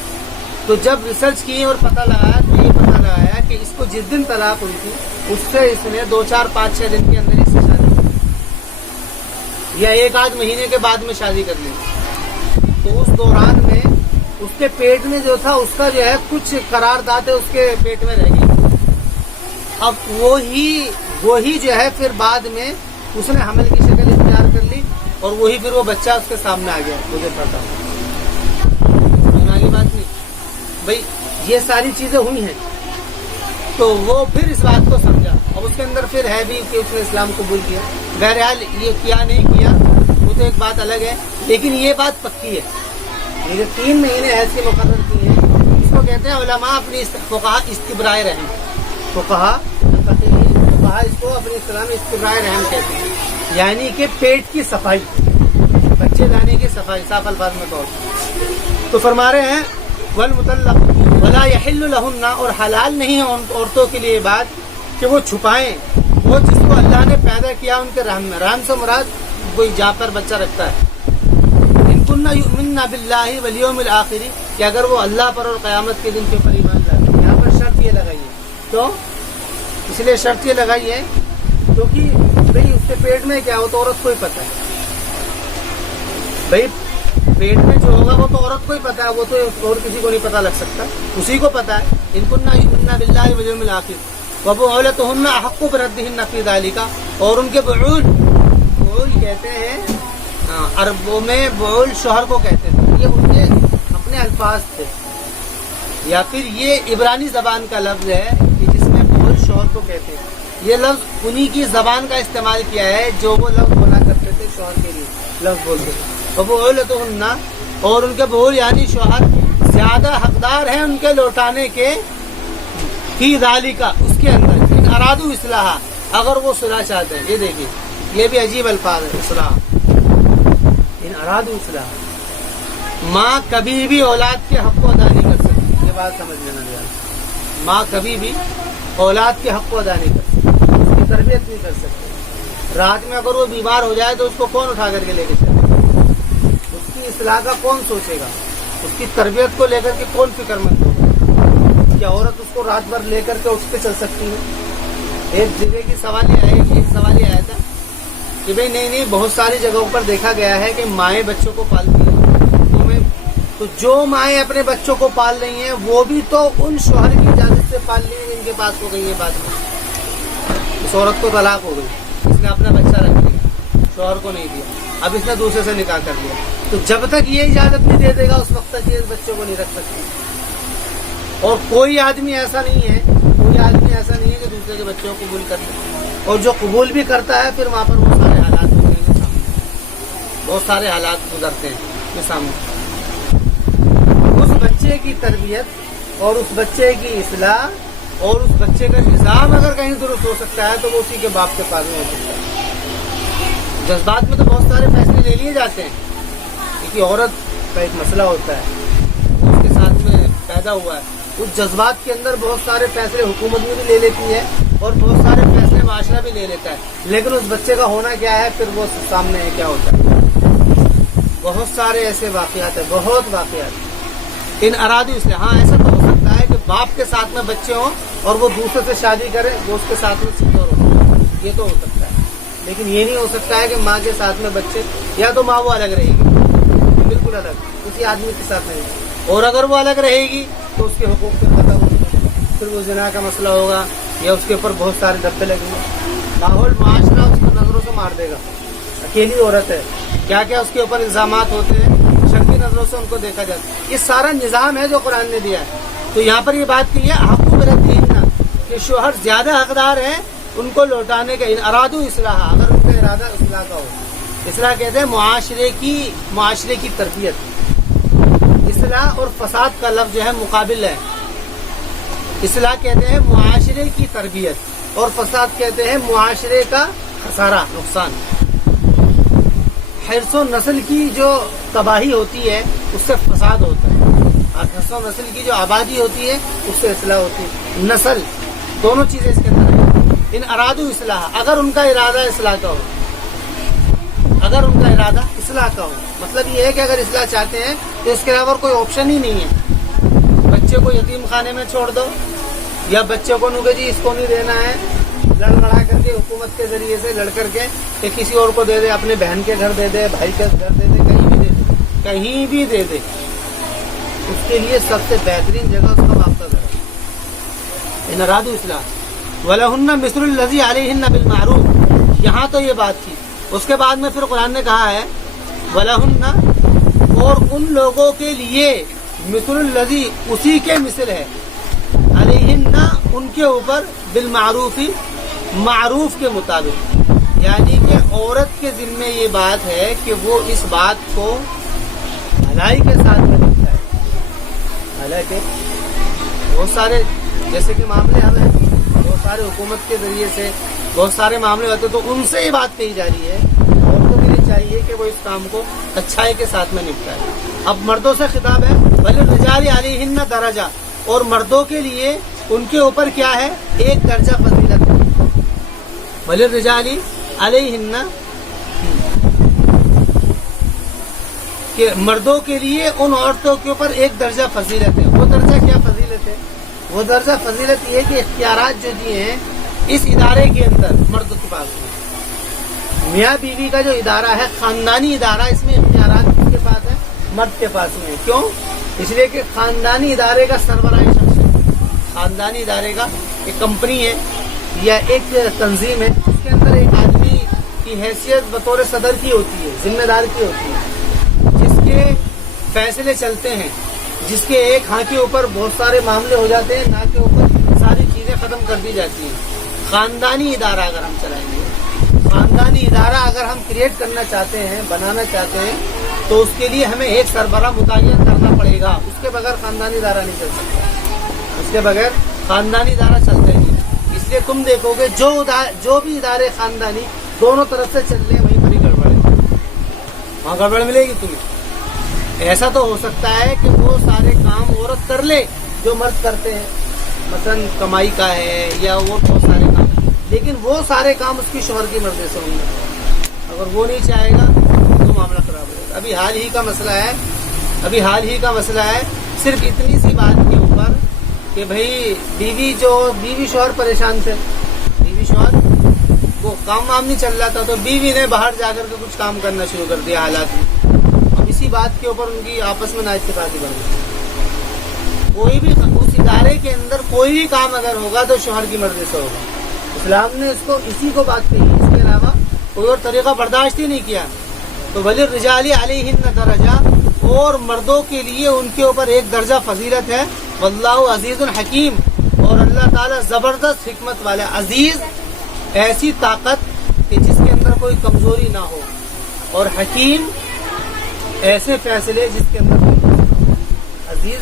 تو جب ریسرچ کی اور پتہ لگایا تو یہ پتہ لگایا کہ اس کو جس دن طلاق ہوئی تھی اس سے اس نے 2-4-5-6 دن کے اندر اس سے شادی کی، یا 1-8 مہینے کے بعد میں شادی کر لی. تو اس دوران میں اس کے پیٹ میں جو تھا اس کا جو ہے کچھ قرارداد اس کے پیٹ میں رہ گئی. اب وہی جو ہے پھر بعد میں اس نے حمل کی شکل اختیار کر لی، اور وہی پھر وہ بچہ اس کے سامنے آ گیا. مجھے پتا آگے بات نہیں بھائی، یہ ساری چیزیں ہوئی ہیں. تو وہ پھر اس بات کو سمجھا. اب اس کے اندر پھر ہے بھی کہ اس نے اسلام قبول کیا. بہرحال یہ کیا نہیں کیا وہ تو ایک بات الگ ہے، لیکن یہ بات پکی ہے. یہ جو 3 مہینے حیض کے مقرر کی ہیں، اس کو کہتے ہیں علماء اپنی فقہا استبراء رحم. فقہا اس کو اپنی اصطلاح میں استبراء رحم کہتے ہیں، یعنی کہ پیٹ کی صفائی، بچے لانے کی صفائی، صاف الفاظ میں کہو. تو فرما رہے ہیں والمطلق ولا يحل لهن، اور حلال نہیں ہے عورتوں کے لیے بات کہ وہ چھپائیں وہ जिसको अल्लाह ने पैदा किया उनके रहम में। रहम से मुराद कोई जहाँ पर बच्चा रखता है। इन कुन्ना युमिन्ना बिल्लाहि वल यौमिल आखिर, कि अगर वो अल्लाह पर और क़यामत के दिन के पर ईमान लाते हैं। यहाँ पर शर्त ये लगाई है, तो इसलिए शर्त ये लगाई है क्योंकि भाई उसके पेट में क्या हो तो औरत को ही पता है। भाई पेट में जो होगा वो तो औरत को ही पता है, वो तो और किसी को नहीं पता लग सकता, उसी को पता है। इन कुन्ना युमिन्ना बिल्लाहि वल यौमिल आखिर वबुअलतुहुन्ना अहक्कु बिरद्दिहिन्ना फी ज़ालिका, और उनके बुऊल कहते हैं अरबों में बुऊल शोहर को कहते थे, ये उनके अपने अल्फाज थे। या फिर ये इब्रानी जबान का लफ्ज है कि जिसमें बुऊल शोहर को कहते हैं। ये लफ्ज उन्हीं की जबान का इस्तेमाल किया है जो वो लफ्ज बोला करते थे शोहर के लिए, लफ्ज बोलते थे वबुअलतुहुन्ना, और उनके बुऊल यानी शोहर ज्यादा हकदार हैं उनके लौटाने के फी ज़ालिका, उसके अंदर। इन अरादू इस्लाह, अगर वो सुलह चाहते हैं। ये देखिए ये भी अजीब अल्फाज है, इस्लाह। इन अरादू इस्लाह, माँ कभी भी औलाद के हक को अदा नहीं कर सकती। ये बात समझ लेना ध्यान। माँ कभी भी औलाद के हक को अदा नहीं कर सकती, उसकी तरबियत नहीं कर सकती। रात में अगर वो बीमार हो जाए तो उसको कौन उठा करके लेके चलेगा? उसकी इस्लाह का कौन सोचेगा? उसकी तरबियत को लेकर के कौन फिक्रमंद होगा? क्या औरत उसको रात भर लेकर के उठ के चल सकती है? एक जगह की सवाल ये आया था कि भाई नहीं, बहुत सारी जगहों पर देखा गया है कि माएँ बच्चों को पालती हैं, तो जो माएँ अपने बच्चों को पाल रही हैं वो भी तो उन शौहर की इजाजत से पाल रही है, इनके पास हो गई है। बाद में इस औरत को तलाक हो गई, इसने अपना बच्चा रख लिया, शौहर को नहीं दिया, अब इसने दूसरे से निकाह कर लिया, तो जब तक ये इजाजत नहीं दे देगा उस वक्त तक ये बच्चों को नहीं रख सकती। और कोई आदमी ऐसा नहीं है कि दूसरे के बच्चों को कबूल कर ले, और जो कबूल भी करता है फिर वहाँ पर बहुत सारे हालात होते हैं सामने, बहुत सारे हालात गुजरते हैं सामने। उस बच्चे की तरबियत और उस बच्चे की इस्लाह और उस बच्चे का निज़ाम अगर कहीं दुरुस्त हो सकता है तो वो उसी के बाप के पास में हो सकता है। जज्बात में तो बहुत सारे फैसले ले लिए जाते हैं, क्योंकि औरत का एक मसला होता है, उसके साथ में पैदा हुआ है, उस जज्बात के अंदर बहुत सारे फैसले हुकूमत भी ले लेती है और बहुत सारे फैसले माशरा भी ले लेता है, लेकिन उस बच्चे का होना क्या है फिर वो सामने है क्या होता है। बहुत सारे ऐसे वाकयात है, बहुत वाकयात। इन अरादी इसलिए हाँ ऐसा तो हो सकता है कि बाप के साथ में बच्चे हों और वो दूसरे से शादी करे, वो उसके साथ में सिक्योर हो, ये तो हो सकता है। लेकिन ये नहीं हो सकता है कि माँ के साथ में बच्चे, या तो माँ वो अलग रहेगी बिल्कुल अलग, उसी आदमी के साथ रहेगी, और अगर वो अलग रहेगी तो उसके हुकूक से पता होगा, फिर वो ज़िना का मसला होगा या उसके ऊपर बहुत सारे धब्बे लगेंगे, माहौल माशरा उसको नजरों से मार देगा। अकेली औरत है, क्या क्या उसके ऊपर इल्जामात होते हैं, शक की नजरों से उनको देखा जाता है। ये सारा निज़ाम है जो कुरान ने दिया है। तो यहाँ पर ये बात की है हक़्क़ु बिरद्दिहिन्ना, कि शोहर ज्यादा हकदार है उनको लौटाने का। इन अरादू इस्लाह, अगर उनका इरादा इस्लाह का हो, इस्लाह कहते हैं मुआशरे की तरबियत। इस्लाह और फसाद का लफ्ज जो है मुकाबिल है। इस्लाह कहते हैं मुआशरे की तरबियत और फसाद कहते हैं मुआशरे का खसारा, नुकसान। हिर्सो नस्ल की जो तबाही होती है उससे फसाद होता है, और हिर्सो नस्ल की जो आबादी होती है उससे इस्लाह होती है। नस्ल दोनों चीजें इसके अंदर है। इन अरादू इस्लाह, अगर उनका इरादा इस्लाह का हो, अगर उनका इरादा इस्लाह का हो, मतलब ये है कि अगर इस्लाह चाहते हैं तो इसके अलावा कोई ऑप्शन ही नहीं है। बच्चे को यतीम खाने में छोड़ दो, या बच्चे को नुगे जी इसको नहीं देना है, लड़ा करके हुकूमत के जरिए से लड़ करके कि किसी और को दे दे, अपने बहन के घर दे दे, भाई के घर दे दे, कहीं भी दे दे, कहीं भी दे दे, उसके लिए सबसे बेहतरीन जगह उसका बाप का घर है। इन अरादू इस्लाह वलहुन्ना मिस्लुल लज़ी अलैहिन्ना बिल मारूफ, यहाँ तो ये बात थी। उसके बाद में फिर कुरान ने कहा है वलहुन्ना, और उन लोगों के लिए मिस्लुल लज़ी, उसी के मिसल है, अलैहिन्ना, उनके ऊपर, बिल मारूफी, मारूफ के मुताबिक, यानी कि औरत के जिम्मे ये बात है कि वो इस बात को भलाई के साथ में लिखता है। हालांकि बहुत सारे जैसे कि मामले हमें बहुत सारे हुकूमत के जरिए से बहुत सारे मामले होते तो उनसे ये बात कही जा रही है, औरतों के लिए चाहिए कि वो इस काम को अच्छाई के साथ में निपटाए। अब मर्दों से खिताब है, बल रिजाल अलैहिन्ना दरजा, और मर्दों के लिए उनके ऊपर क्या है, एक दर्जा फजीलत। वलिर्रिजाली अलैहिन्ना, कि मर्दों के लिए उन औरतों के ऊपर एक दर्जा फजीलत है। वो दर्जा क्या फजीलत है? वो दर्जा फजीलत ये है कि इख्तियारात जो दिए हैं इस इदारे के अंदर मर्द के पास में, मियाँ बीवी का जो इदारा है खानदानी इदारा, इसमें इख्तियारात किसके पास है? मर्द के पास में है। क्यों? इसलिए कि खानदानी इदारे का सरबराही शख्स है। खानदानी इदारे का एक कंपनी है या एक तंजीम है, उसके अंदर एक आदमी की हैसियत बतौर सदर की होती है, जिम्मेदार की होती है, जिसके फैसले चलते हैं, जिसके एक हाँ के ऊपर बहुत सारे मामले हो जाते हैं, ना के ऊपर सारी चीजें खत्म कर दी जाती हैं। खानदानी इदारा अगर हम चलाएंगे, खानदानी इदारा अगर हम क्रिएट करना चाहते हैं, बनाना चाहते हैं, तो उसके लिए हमें एक सरबराह मुतय्यन करना पड़ेगा। उसके बगैर खानदानी इदारा नहीं चल सकता, उसके बगैर खानदानी इदारा चलता ही नहीं। इसलिए तुम देखोगे जो भी इदारे खानदानी दोनों तरफ से चल रहे हैं, वहीं पर ही गड़बड़ है, वहाँ गड़बड़ मिलेगी तुम्हें। ऐसा तो हो सकता है कि वो सारे काम औरत कर ले जो मर्द करते हैं, मसलन कमाई का है या वो बहुत सारे काम, लेकिन वो सारे काम उसकी शौहर की मर्जी से होंगे। अगर वो नहीं चाहेगा तो मामला खराब होगा। अभी हाल ही का मसला है सिर्फ इतनी सी बात के ऊपर कि भाई बीवी शौहर परेशान थे, बीवी शौहर वो काम वाम नहीं चल रहा था, तो बीवी ने बाहर जाकर के कुछ काम करना शुरू कर दिया हालात में। इसी बात के ऊपर उनकी आपस में नाइत्तेफाकी बन गई। कोई भी उस इदारे के अंदर कोई भी काम अगर होगा तो शौहर की मर्जी से होगा। इस्लाम ने इसको इसी को बात कही, इसके अलावा कोई और तरीका बर्दाश्त ही नहीं किया। तो वलिर्रिजाली अलैहिन्ना दरजा, और मर्दों के लिए उनके ऊपर एक दर्जा फजीलत है। वल्लाहु अजीजुन हकीम, और अल्लाह ताला जबरदस्त हिकमत वाला। अजीज ऐसी ताकत कि जिसके अंदर कोई कमजोरी ना हो, और हकीम ऐसे फैसले जिसके अंदर कोई, अजीज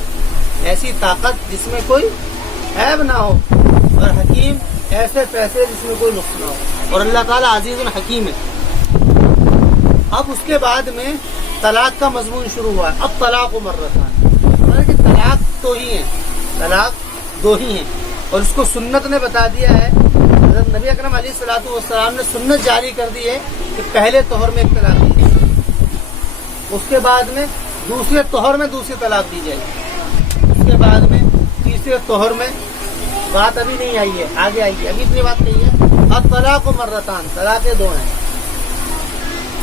ऐसी ताकत जिसमें कोई ऐब ना हो, और हकीम ऐसे फैसले जिसमें कोई नुक्स ना हो। और अल्लाह ताला अजीजुन हकीम है। अब उसके बाद में तलाक का मजमून शुरू हुआ। अब तलाक मर्रतान, कि तलाक तो ही है, तलाक दो ही है, और उसको सुन्नत ने बता दिया है। हज़रत नबी अकरम अलैहिस्सलातु वस्सलाम ने सुन्नत जारी कर दी है कि पहले तोहर में एक तलाक दी जाएगी, उसके बाद में दूसरे तोहर में दूसरी तलाक दी जाएगी, उसके बाद में तीसरे तोहर में, बात अभी नहीं आई है, आगे आएगी, अभी इतनी बात नहीं है। अब तलाक मर्रतान, तलाक़ें दो हैं।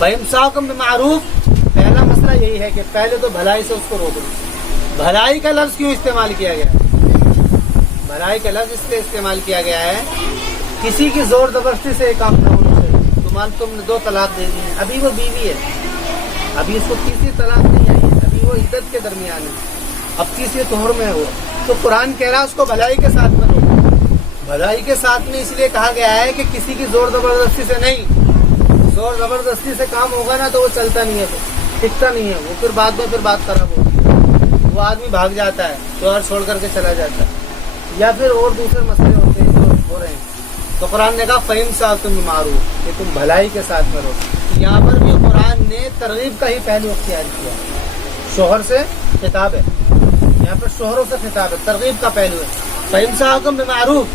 फ़इम्साकुम बिमारूफ, पहला मसला यही है कि पहले तो भलाई से उसको रोक लो। भलाई का लफ्ज क्यों इस्तेमाल किया गया? भलाई का लफ्ज इसलिए इस्तेमाल किया गया है, किसी की जोर जबरदस्ती से काम न होना चाहिए। तुमने 2 तलाक दे दी है, अभी वो बीवी है, अभी उसको तीसरी तलाक नहीं आई है, अभी वो इद्दत के दरमियान है, अब तीसरे तोहर में है वो, तो कुरान कह रहा है उसको भलाई के साथ में रोको। भलाई के साथ में इसलिए कहा गया है कि किसी की जोर जबरदस्ती से नहीं। जोर जबरदस्ती से काम होगा ना तो वो चलता नहीं है, तो टिकता नहीं है, वो फिर बाद में फिर बात खराब होती है, वो आदमी भाग जाता है, शौहर छोड़ करके चला जाता है, या फिर और दूसरे मसले होते हैं जो हो रहे हैं। तो कुरान ने कहा फ़इम्साकुम बिमारूफ, कि तुम भलाई के साथ में रहो। यहाँ पर भी कुरान ने तरगीब का ही पहलू अख्तियार किया, शौहर से खिताब है, यहाँ पर शौहरों से खिताब है, तरगीब का पहलू है। फ़इम्साकुम बिमारूफ,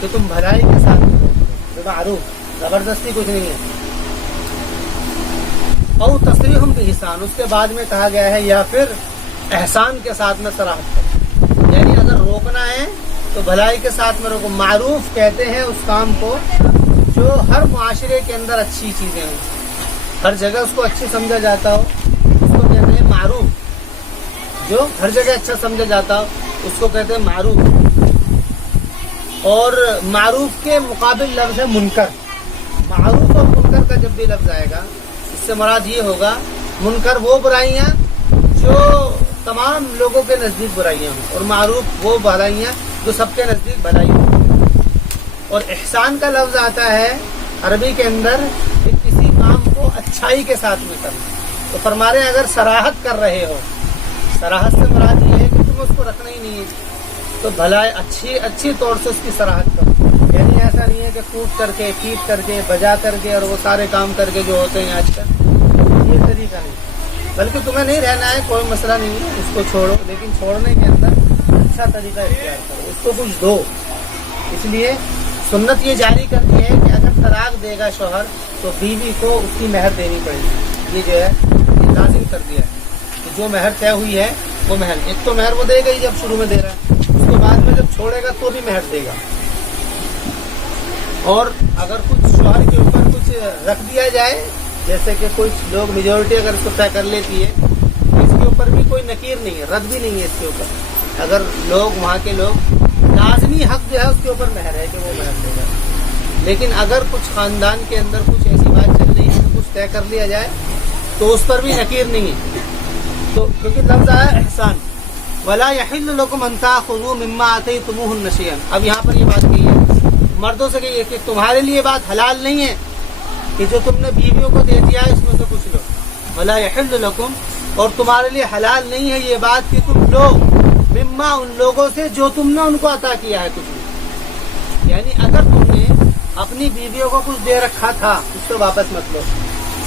कि तुम भलाई के साथ में रहो, बिमारूफ, जबरदस्ती कुछ नहीं है। और तस्रीहुम बिइहसान, उसके बाद में कहा गया है या फिर एहसान के साथ में सराहत करो, यानी अगर रोकना है तो भलाई के साथ में रोको। मारूफ कहते हैं उस काम को जो हर मुआशरे के अंदर अच्छी चीजें हों, हर जगह उसको अच्छी समझा जाता हो, उसको कहते हैं मारूफ। जो हर जगह अच्छा समझा जाता हो उसको कहते हैं मारूफ। और मारूफ के मुकाबिल लफ्ज है मुनकर। मारूफ और मुनकर का जब भी लफ्ज आएगा, इससे मुराद ये होगा, मुनकर वो बुराइयां जो तमाम लोगों के नजदीक बुराइयां हों, और मारूफ वो बुराइयां जो सबके नजदीक भलाई हो। और एहसान का लफ्ज आता है अरबी के अंदर कि किसी काम को अच्छाई के साथ में करना। तो फरमा रहे अगर सराहत कर रहे हो, सराहत से मुराद ये है कि तुम उसको रखना ही नहीं है, तो भलाई अच्छी तौर से उसकी सराहत करो। यानी ऐसा नहीं है कि कूट करके, पीट करके, बजा करके और वो सारे काम करके जो होते हैं आजकल, ये तरीका नहीं। बल्कि तुम्हें नहीं रहना है, कोई मसला नहीं है, उसको छोड़ो, लेकिन छोड़ने के अंदर अच्छा तरीका इख्तियार करो, उसको कुछ दो। इसलिए सुन्नत ये जारी कर दी है कि अगर तलाक देगा शौहर तो बीवी को उसकी महर देनी पड़ेगी। ये जो है ये लाजिम कर दिया है कि जो महर तय हुई है वो महर, एक तो महर वो देगा ही जब शुरू में दे रहा है, उसके बाद में जब छोड़ेगा तो भी महर देगा। और अगर कुछ शौहर के ऊपर कुछ रख दिया जाए, जैसे कि कुछ लोग मेजोरिटी अगर इसको तय कर लेती है, इसके ऊपर भी कोई नकीर नहीं है, रद्द भी नहीं है इसके ऊपर। अगर लोग वहाँ के लोग लाजमी हक जो है उसके ऊपर महर है कि वो महर देगा। लेकिन अगर कुछ खानदान के अंदर कुछ ऐसी बात चल रही है तो कुछ तय कर लिया जाए तो उस पर भी नकीर नहीं है। तो क्योंकि लफ्ज़ आया एहसान, वला यहिल्लु लकुम अन ताखुज़ू मिम्मा आतयतुमूहुन्ना शैअन। अब यहाँ पर ये बात कही है मर्दों से कही है कि तुम्हारे लिए बात हलाल नहीं है कि जो तुमने बीवियों को दे दिया है इसमें से कुछ लो। वला यहिल्लु लकुम, और तुम्हारे लिए हलाल नहीं है ये बात कि तुम लो मिम्मा, उन लोगों से जो तुमने उनको अता किया है कुछ भी। यानी अगर तुमने अपनी बीवियों को कुछ दे रखा था उसको वापस मत लो।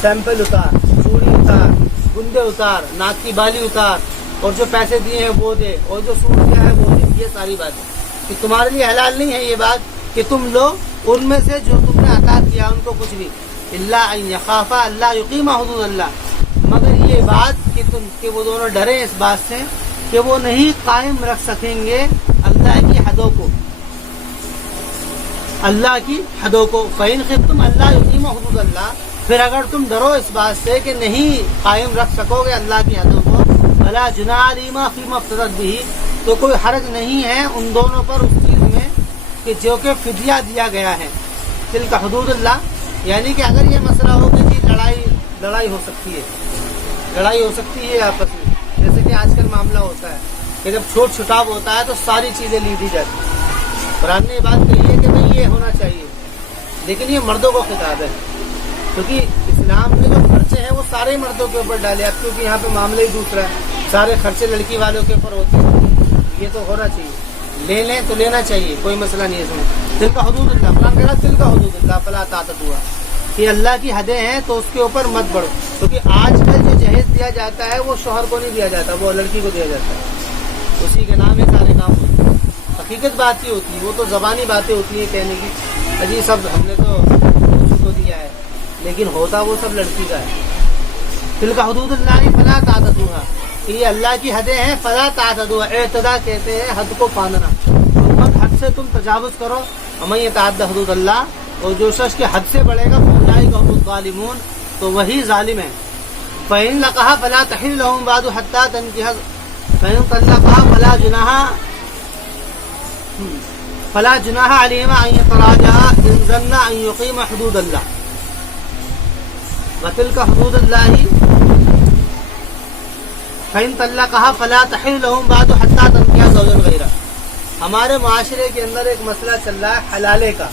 सैंपल उतार, चूड़ी उतार, गुंदे उतार, नाक की बाली उतार, और जो पैसे दिए हैं वो दे, और जो सूट दिया है वो दे। ये सारी बातें कि तुम्हारे लिए हलाल नहीं है ये बात कि तुम लो उनमें से जो तुमने अता किया उनको कुछ भी। इल्ला अन यखाफा अल्ला युकीमा हुदूद अल्लाह, मगर ये बात कि वो दोनों डरे इस बात से कि वो नहीं कायम रख सकेंगे अल्लाह की हदों को, अल्लाह की हदों को। फ़इन खिफ्तुम अल्ला युकीमा हुदूद अल्लाह, फिर अगर तुम डरो इस बात से कि नहीं कायम रख सकोगे अल्लाह की हदों को, फला जुनाह अलैहिमा फीमा इफ्तरत बिही, तो कोई हर्ज नहीं है उन दोनों पर उस चीज में कि जो कि फिदिया दिया गया है। तिल्का हुदूदुल्लाह, यानी कि अगर ये मसला हो कि जी लड़ाई हो सकती है, लड़ाई हो सकती है आपस में, जैसे कि आजकल मामला होता है कि जब छोट छुटाव होता है तो सारी चीजें ली दी जाती है। कुरान ने ये बात कही है कि भाई ये होना चाहिए, लेकिन ये मर्दों को खिताब है क्योंकि इस्लाम ने जो खर्चे हैं वो सारे मर्दों के ऊपर डाले। अब क्योंकि यहाँ पे मामला ही दूसरा है, सारे खर्चे लड़की वालों के ऊपर होते हैं, ये तो होना चाहिए, ले लें तो लेना चाहिए, कोई मसला नहीं है इसमें। तिल का हुदूदुल्लाह, कुरान कह रहा है तिल का हुदूदुल्लाह फला तातदुहा, कि अल्लाह की हदें हैं तो उसके ऊपर मत बढ़ो। क्योंकि आजकल जो जहेज दिया जाता है वो शौहर को नहीं दिया जाता, वो लड़की को दिया जाता है, उसी के नाम में सारे काम होते हैं। हकीकत बात ही होती है, वो तो ज़बानी बातें होती हैं कहने की, अजी सब हमने तो उसको दिया है, लेकिन होता वो सब लड़की का है। तिल का हुदूदुल्लाह फला तातदुहा, ये अल्लाह की हदें हैं, फला तातदुहा, इत्दा कहते हैं हद को पाना, मत हद से तुम तजावुज करो। अमन यतअद्दा हुदूदल्लाह, और जो शख्स के हद से बढ़ेगा फउलाइका हुमुज़ ज़ालिमून, तो वही जालिम है। फ़इन लक़हा फला तहिल्लु लहुम बादु हत्ता तनकिहा, फ़इन तल्लक़हा फला जुनाहा अलैहिमा अन यतराजआ इन ज़न्ना अन युक़ीमा हुदूदल्लाह व तिल्का हुदूदुल्लाहि फ़इन तल्लक़हा फला तहिल्लु लहुम बादु हत्ता तनकिहा ज़ौजन गैरा। हमारे माशरे के अंदर एक मसला चल रहा है हलाले का,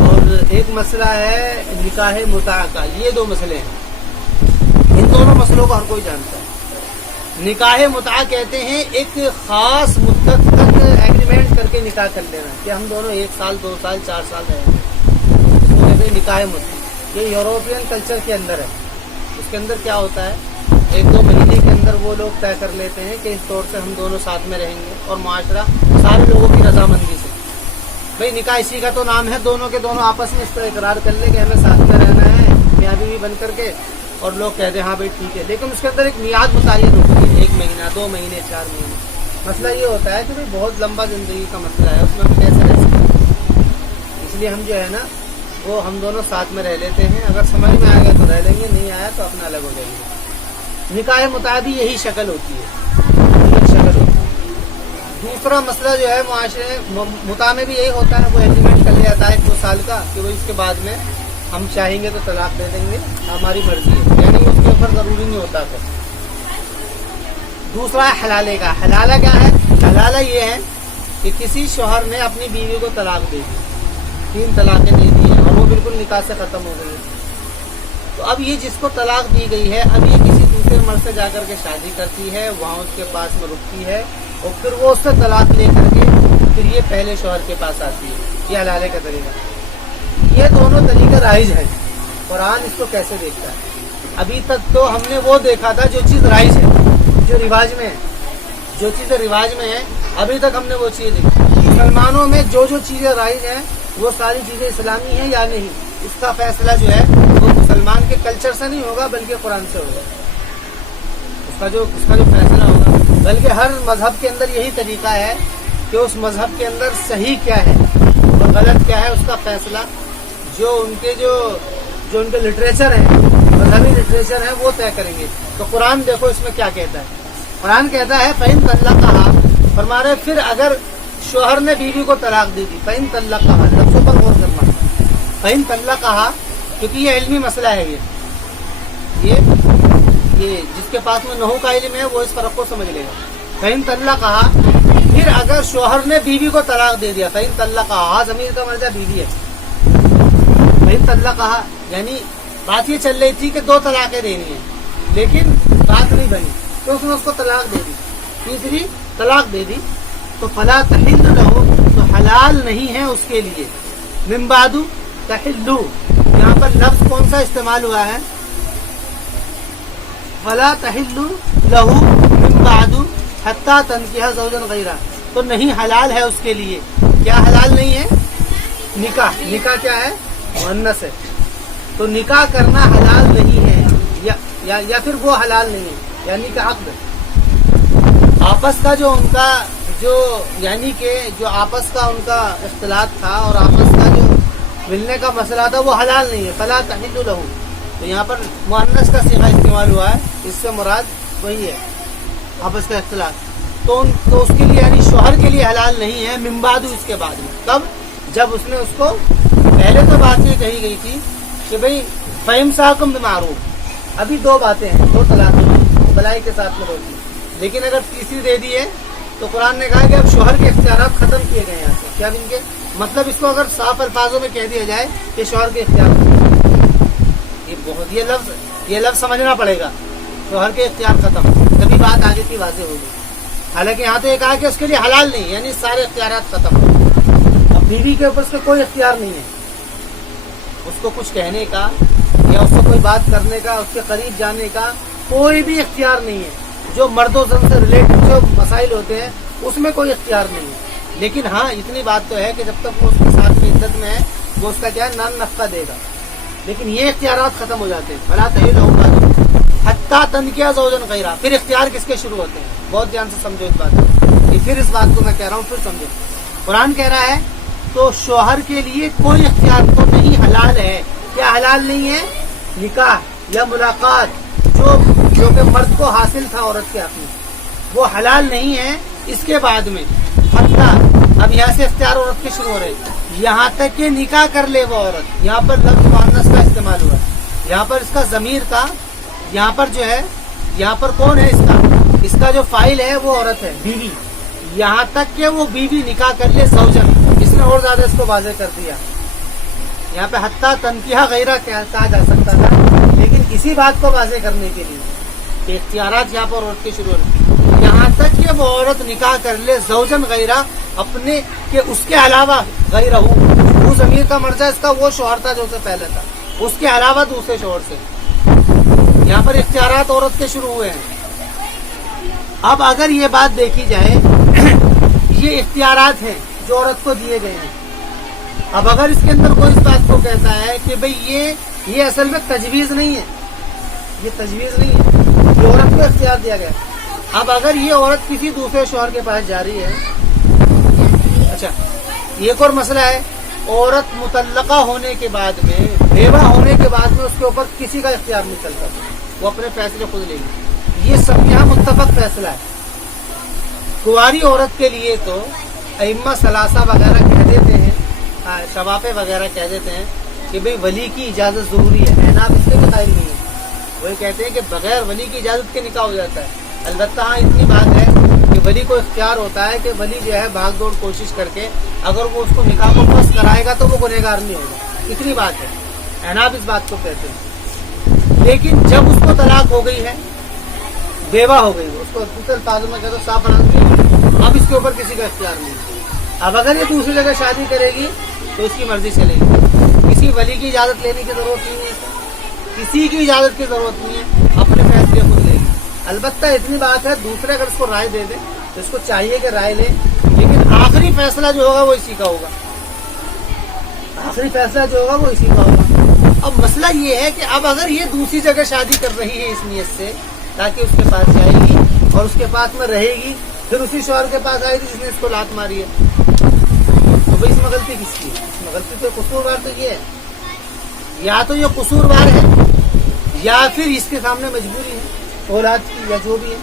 और एक मसला है निकाह मुता का। ये दो मसले हैं, इन दोनों मसलों को हर कोई जानता है। निकाह मुता कहते हैं एक खास मुद्दत तक एग्रीमेंट करके निकाह कर लेना कि हम दोनों 1 साल 2 साल 4 साल रहेंगे, इसको कहते हैं निकाह मुता। ये यूरोपियन कल्चर के अंदर है। इसके अंदर क्या होता है, 1-2 महीने के अंदर वो लोग तय कर लेते हैं कि इस तौर से हम दोनों साथ में रहेंगे, और मुआशरा सारे लोगों की रजामंदी से। भाई निकाह इसी का तो नाम है, दोनों के दोनों आपस में इस पर इकरार कर ले कि हमें साथ में रहना है मियाँ बीवी बन करके, और लोग कहते हैं हाँ भाई ठीक है, लेकिन उसके अंदर एक मियाद मुतय्यन होती है, 1 महीना 2 महीने 4 महीने। मसला ये होता है कि भाई बहुत लंबा जिंदगी का मसला है, उसमें हम कैसे रह सकते हैं। इसलिए हम जो है ना वो हम दोनों साथ में रह लेते हैं, अगर समझ में आएगा तो रह लेंगे, नहीं आया तो अपना अलग हो जाएंगे। निकाह मुताबी यही शक्ल होती है, शक्ल होती है। दूसरा मसला जो है मुआशरे मुता में भी यही होता है, वो एग्रीमेंट कर लिया जाता है 1-2 साल का कि वो इसके बाद में हम चाहेंगे तो तलाक दे देंगे, हमारी मर्जी है, यानी उसके ऊपर जरूरी नहीं होता। फिर दूसरा है हलाले का। हलाला क्या है? हलाला ये है कि किसी शौहर ने अपनी बीवी को तलाक दे दी, 3 तलाकें दे दी हैं और वो बिल्कुल निकाह से खत्म हो गई है। तो अब ये जिसको तलाक दी गई है, अब ये किसी दूसरे मर्द से जाकर के शादी करती है, वहाँ उसके पास में रुकती है, और फिर वो उससे तलाक लेकर के फिर ये पहले शौहर के पास आती है। ये हलाले का तरीका। ये दोनों तरीका राइज है। कुरान इसको कैसे देखता है? अभी तक तो हमने वो देखा था जो चीज़ राइज है, जो रिवाज में है, जो चीज़ें रिवाज में है, अभी तक हमने वो चीज़ देखी। मुसलमानों में जो जो चीज़ें राइज हैं وہ ساری چیزیں اسلامی ہیں یا نہیں، اس کا فیصلہ جو ہے وہ مسلمان کے کلچر سے نہیں ہوگا بلکہ قرآن سے ہوگا. اس کا جو فیصلہ ہوگا، بلکہ ہر مذہب کے اندر یہی طریقہ ہے کہ اس مذہب کے اندر صحیح کیا ہے اور غلط کیا ہے، اس کا فیصلہ جو ان کے لٹریچر ہے، مذہبی لٹریچر ہے، وہ طے کریں گے. تو قرآن دیکھو اس میں کیا کہتا ہے. قرآن کہتا ہے فَإِن طَلَّقَهَا، فرما رہے پھر اگر شوہر نے بیوی کو طلاق دے دی، فَإِن طَلَّقَهَا، لفظوں پر غور کرنا، فَإِن طَلَّقَهَا، کیونکہ یہ علمی مسئلہ ہے. یہ جس کے پاس میں نحو کا علم ہے وہ اس فرق کو سمجھ لے گا. فَإِن طَلَّقَهَا، پھر اگر شوہر نے بیوی کو طلاق دے دیا، فَإِن طَلَّقَهَا، ضمیر کا مرجع بیوی ہے. فَإِن طَلَّقَهَا یعنی بات یہ چل رہی تھی کہ 2 طلاقیں دینی ہیں، لیکن بات نہیں بنی تو اس نے اس کو طلاق دے دی، تیسری طلاق دے دی، تو فلا تحل لہو، تو حلال نہیں ہے اس کے لیے. من بعد تحلو، یہاں پر لفظ کون سا استعمال ہوا ہے؟ فلا تحل لہو من بعد حتی تنکح زوجا غیرہ، تو نہیں حلال ہے اس کے لیے. کیا حلال نہیں ہے؟ نکاح. نکاح کیا ہے؟ مؤنث ہے. تو نکاح کرنا حلال نہیں ہے، یا پھر وہ حلال نہیں ہے، یعنی کہ عقد آپس کا جو ان کا یعنی کہ جو آپس کا ان کا اختلاط تھا اور آپس کا جو ملنے کا مسئلہ تھا وہ حلال نہیں ہے. فلا تحل لہو، تو یہاں پر مؤنث کا صیغہ استعمال ہوا ہے، اس سے مراد وہی ہے آپس کا اختلاط. تو اس کے لیے یعنی شوہر کے لیے حلال نہیں ہے. من بعد، اس کے بعد میں، کب؟ جب اس نے اس کو پہلے تو بات یہ کہی گئی تھی کہ بھئی فَإِمْسَاكُمْ بِمَعْرُوف، ابھی 2 باتیں ہیں، 2 طلاقیں بلائی کے ساتھ میں ہوتی، لیکن اگر تیسری دے دی ہے تو قرآن نے کہا کہ اب شوہر کے اختیارات ختم کیے گئے ہیں. کیا ان کے مطلب اس کو اگر صاف الفاظوں میں کہہ دیا جائے کہ شوہر کے اختیار، یہ لفظ سمجھنا پڑے گا، شوہر کے اختیار ختم، تبھی بات آگے کی واضح ہوگی. حالانکہ یہاں تو یہ کہا کہ اس کے لیے حلال نہیں، یعنی سارے اختیارات ختم. اب بیوی کے اوپر اس کا کوئی اختیار نہیں ہے، اس کو کچھ کہنے کا یا اس کو کوئی بات کرنے کا، اس کے قریب جانے کا کوئی بھی اختیار نہیں ہے. جو مرد و زن سے ریلیٹڈ جو مسائل ہوتے ہیں اس میں کوئی اختیار نہیں ہے. لیکن ہاں اتنی بات تو ہے کہ جب تک وہ اس کے ساتھ میں عدت میں ہے وہ اس کا کیا ہے، نان نفقہ دے گا. لیکن یہ اختیارات ختم ہو جاتے ہیں. فلا تحل لہو حتی تنکح زوجا غیرہ، پھر اختیار کس کے شروع ہوتے ہیں؟ بہت دھیان سے سمجھو اس بات کو، پھر اس بات کو میں کہہ رہا ہوں، پھر سمجھو. قرآن کہہ رہا ہے تو شوہر کے لیے کوئی اختیار تو نہیں حلال ہے. کیا حلال نہیں ہے؟ نکاح یا ملاقات جو کہ مرد کو حاصل تھا عورت کے حق میں، وہ حلال نہیں ہے. اس کے بعد میں حتیٰ، اب یہاں سے اختیار عورت کے شروع ہو رہے، یہاں تک کہ نکاح کر لے وہ عورت. یہاں پر لفظ مؤنث کا استعمال ہوا، یہاں پر اس کا ضمیر کا، یہاں پر جو ہے، یہاں پر کون ہے اس کا جو فاعل ہے وہ عورت ہے، بیوی. یہاں تک کہ وہ بیوی نکاح کر لے زوجن، اس نے اور زیادہ اس کو واضح کر دیا. یہاں پہ حتیٰ تنکیہ غیرہ کہا جا سکتا تھا، لیکن اسی بات کو واضح کرنے کے لیے کہ اختیارات یہاں پر عورت کے شروع ہوئے، یہاں تک کہ وہ عورت نکاح کر لے زوجن غیرہ، اپنے کہ اس کے علاوہ غیرہ ہو، وہ ضمیر کا مرجع اس کا وہ شوہر تھا جو اسے پہلے تھا، اس کے علاوہ دوسرے شوہر سے. یہاں پر اختیارات عورت کے شروع ہوئے ہیں. اب اگر یہ بات دیکھی جائے، یہ اختیارات ہیں جو عورت کو دیے گئے ہیں. اب اگر اس کے اندر کوئی اس بات کو کہتا ہے کہ بھئی یہ اصل میں تجویز نہیں ہے، یہ تجویز نہیں ہے، یہ عورت کو اختیار دیا گیا. اب اگر یہ عورت کسی دوسرے شوہر کے پاس جا رہی ہے، اچھا ایک اور مسئلہ ہے، عورت مطلقہ ہونے کے بعد میں، بیوہ ہونے کے بعد میں اس کے اوپر کسی کا اختیار نہیں چلتا، وہ اپنے فیصلے خود لے گی. یہ سب یہاں متفق فیصلہ ہے. کنواری عورت کے لیے تو ائمہ ثلاثہ وغیرہ کہہ دیتے ہیں، شوافع وغیرہ کہہ دیتے ہیں کہ بھئی ولی کی اجازت ضروری ہے. احناف اس کے بھی قائل نہیں ہے، وہ کہتے ہیں کہ بغیر ولی کی اجازت کے نکاح ہو جاتا ہے. البتہ ہاں اتنی بات ہے کہ ولی کو اختیار ہوتا ہے کہ ولی جو ہے بھاگ دوڑ کوشش کر کے اگر وہ اس کو نکاح کو فسخ کرائے گا تو وہ گنہگار نہیں ہوگا. اتنی بات ہے، احناف اس بات کو کہتے ہیں. لیکن جب اس کو طلاق ہو گئی ہے، بیوہ ہو گئی، اس کو دوسرے الفاظوں میں کہتے صاف الگ، اب اس کے اوپر کسی کا اختیار نہیں. اب اگر یہ دوسری جگہ شادی کرے گی تو اس کی مرضی چلے گی، کسی ولی کی اجازت لینے کی ضرورت نہیں ہے، کسی کی اجازت کی ضرورت نہیں ہے، اپنے فیصلے خود لے گی. البتہ اتنی بات ہے، دوسرے اگر اس کو رائے دے دیں تو اس کو چاہیے کہ رائے لے، لیکن آخری فیصلہ جو ہوگا وہ اسی کا ہوگا. آخری فیصلہ جو ہوگا وہ اسی کا ہوگا۔ اب مسئلہ یہ ہے کہ اب اگر یہ دوسری جگہ شادی کر رہی ہے اس نیت سے تاکہ اس کے پاس جائے گی اور اس کے پاس میں رہے گی، پھر اسی شوہر کے پاس آئے گی جس نے اس کو لات ماری ہے، تو بھائی اس میں غلطی کس کی ہے؟ اس میں غلطی تو قصوروار تو یہ ہے، یا تو یہ قصوروار ہے یا پھر اس کے سامنے مجبوری ہے اولاد کی یا جو بھی ہے،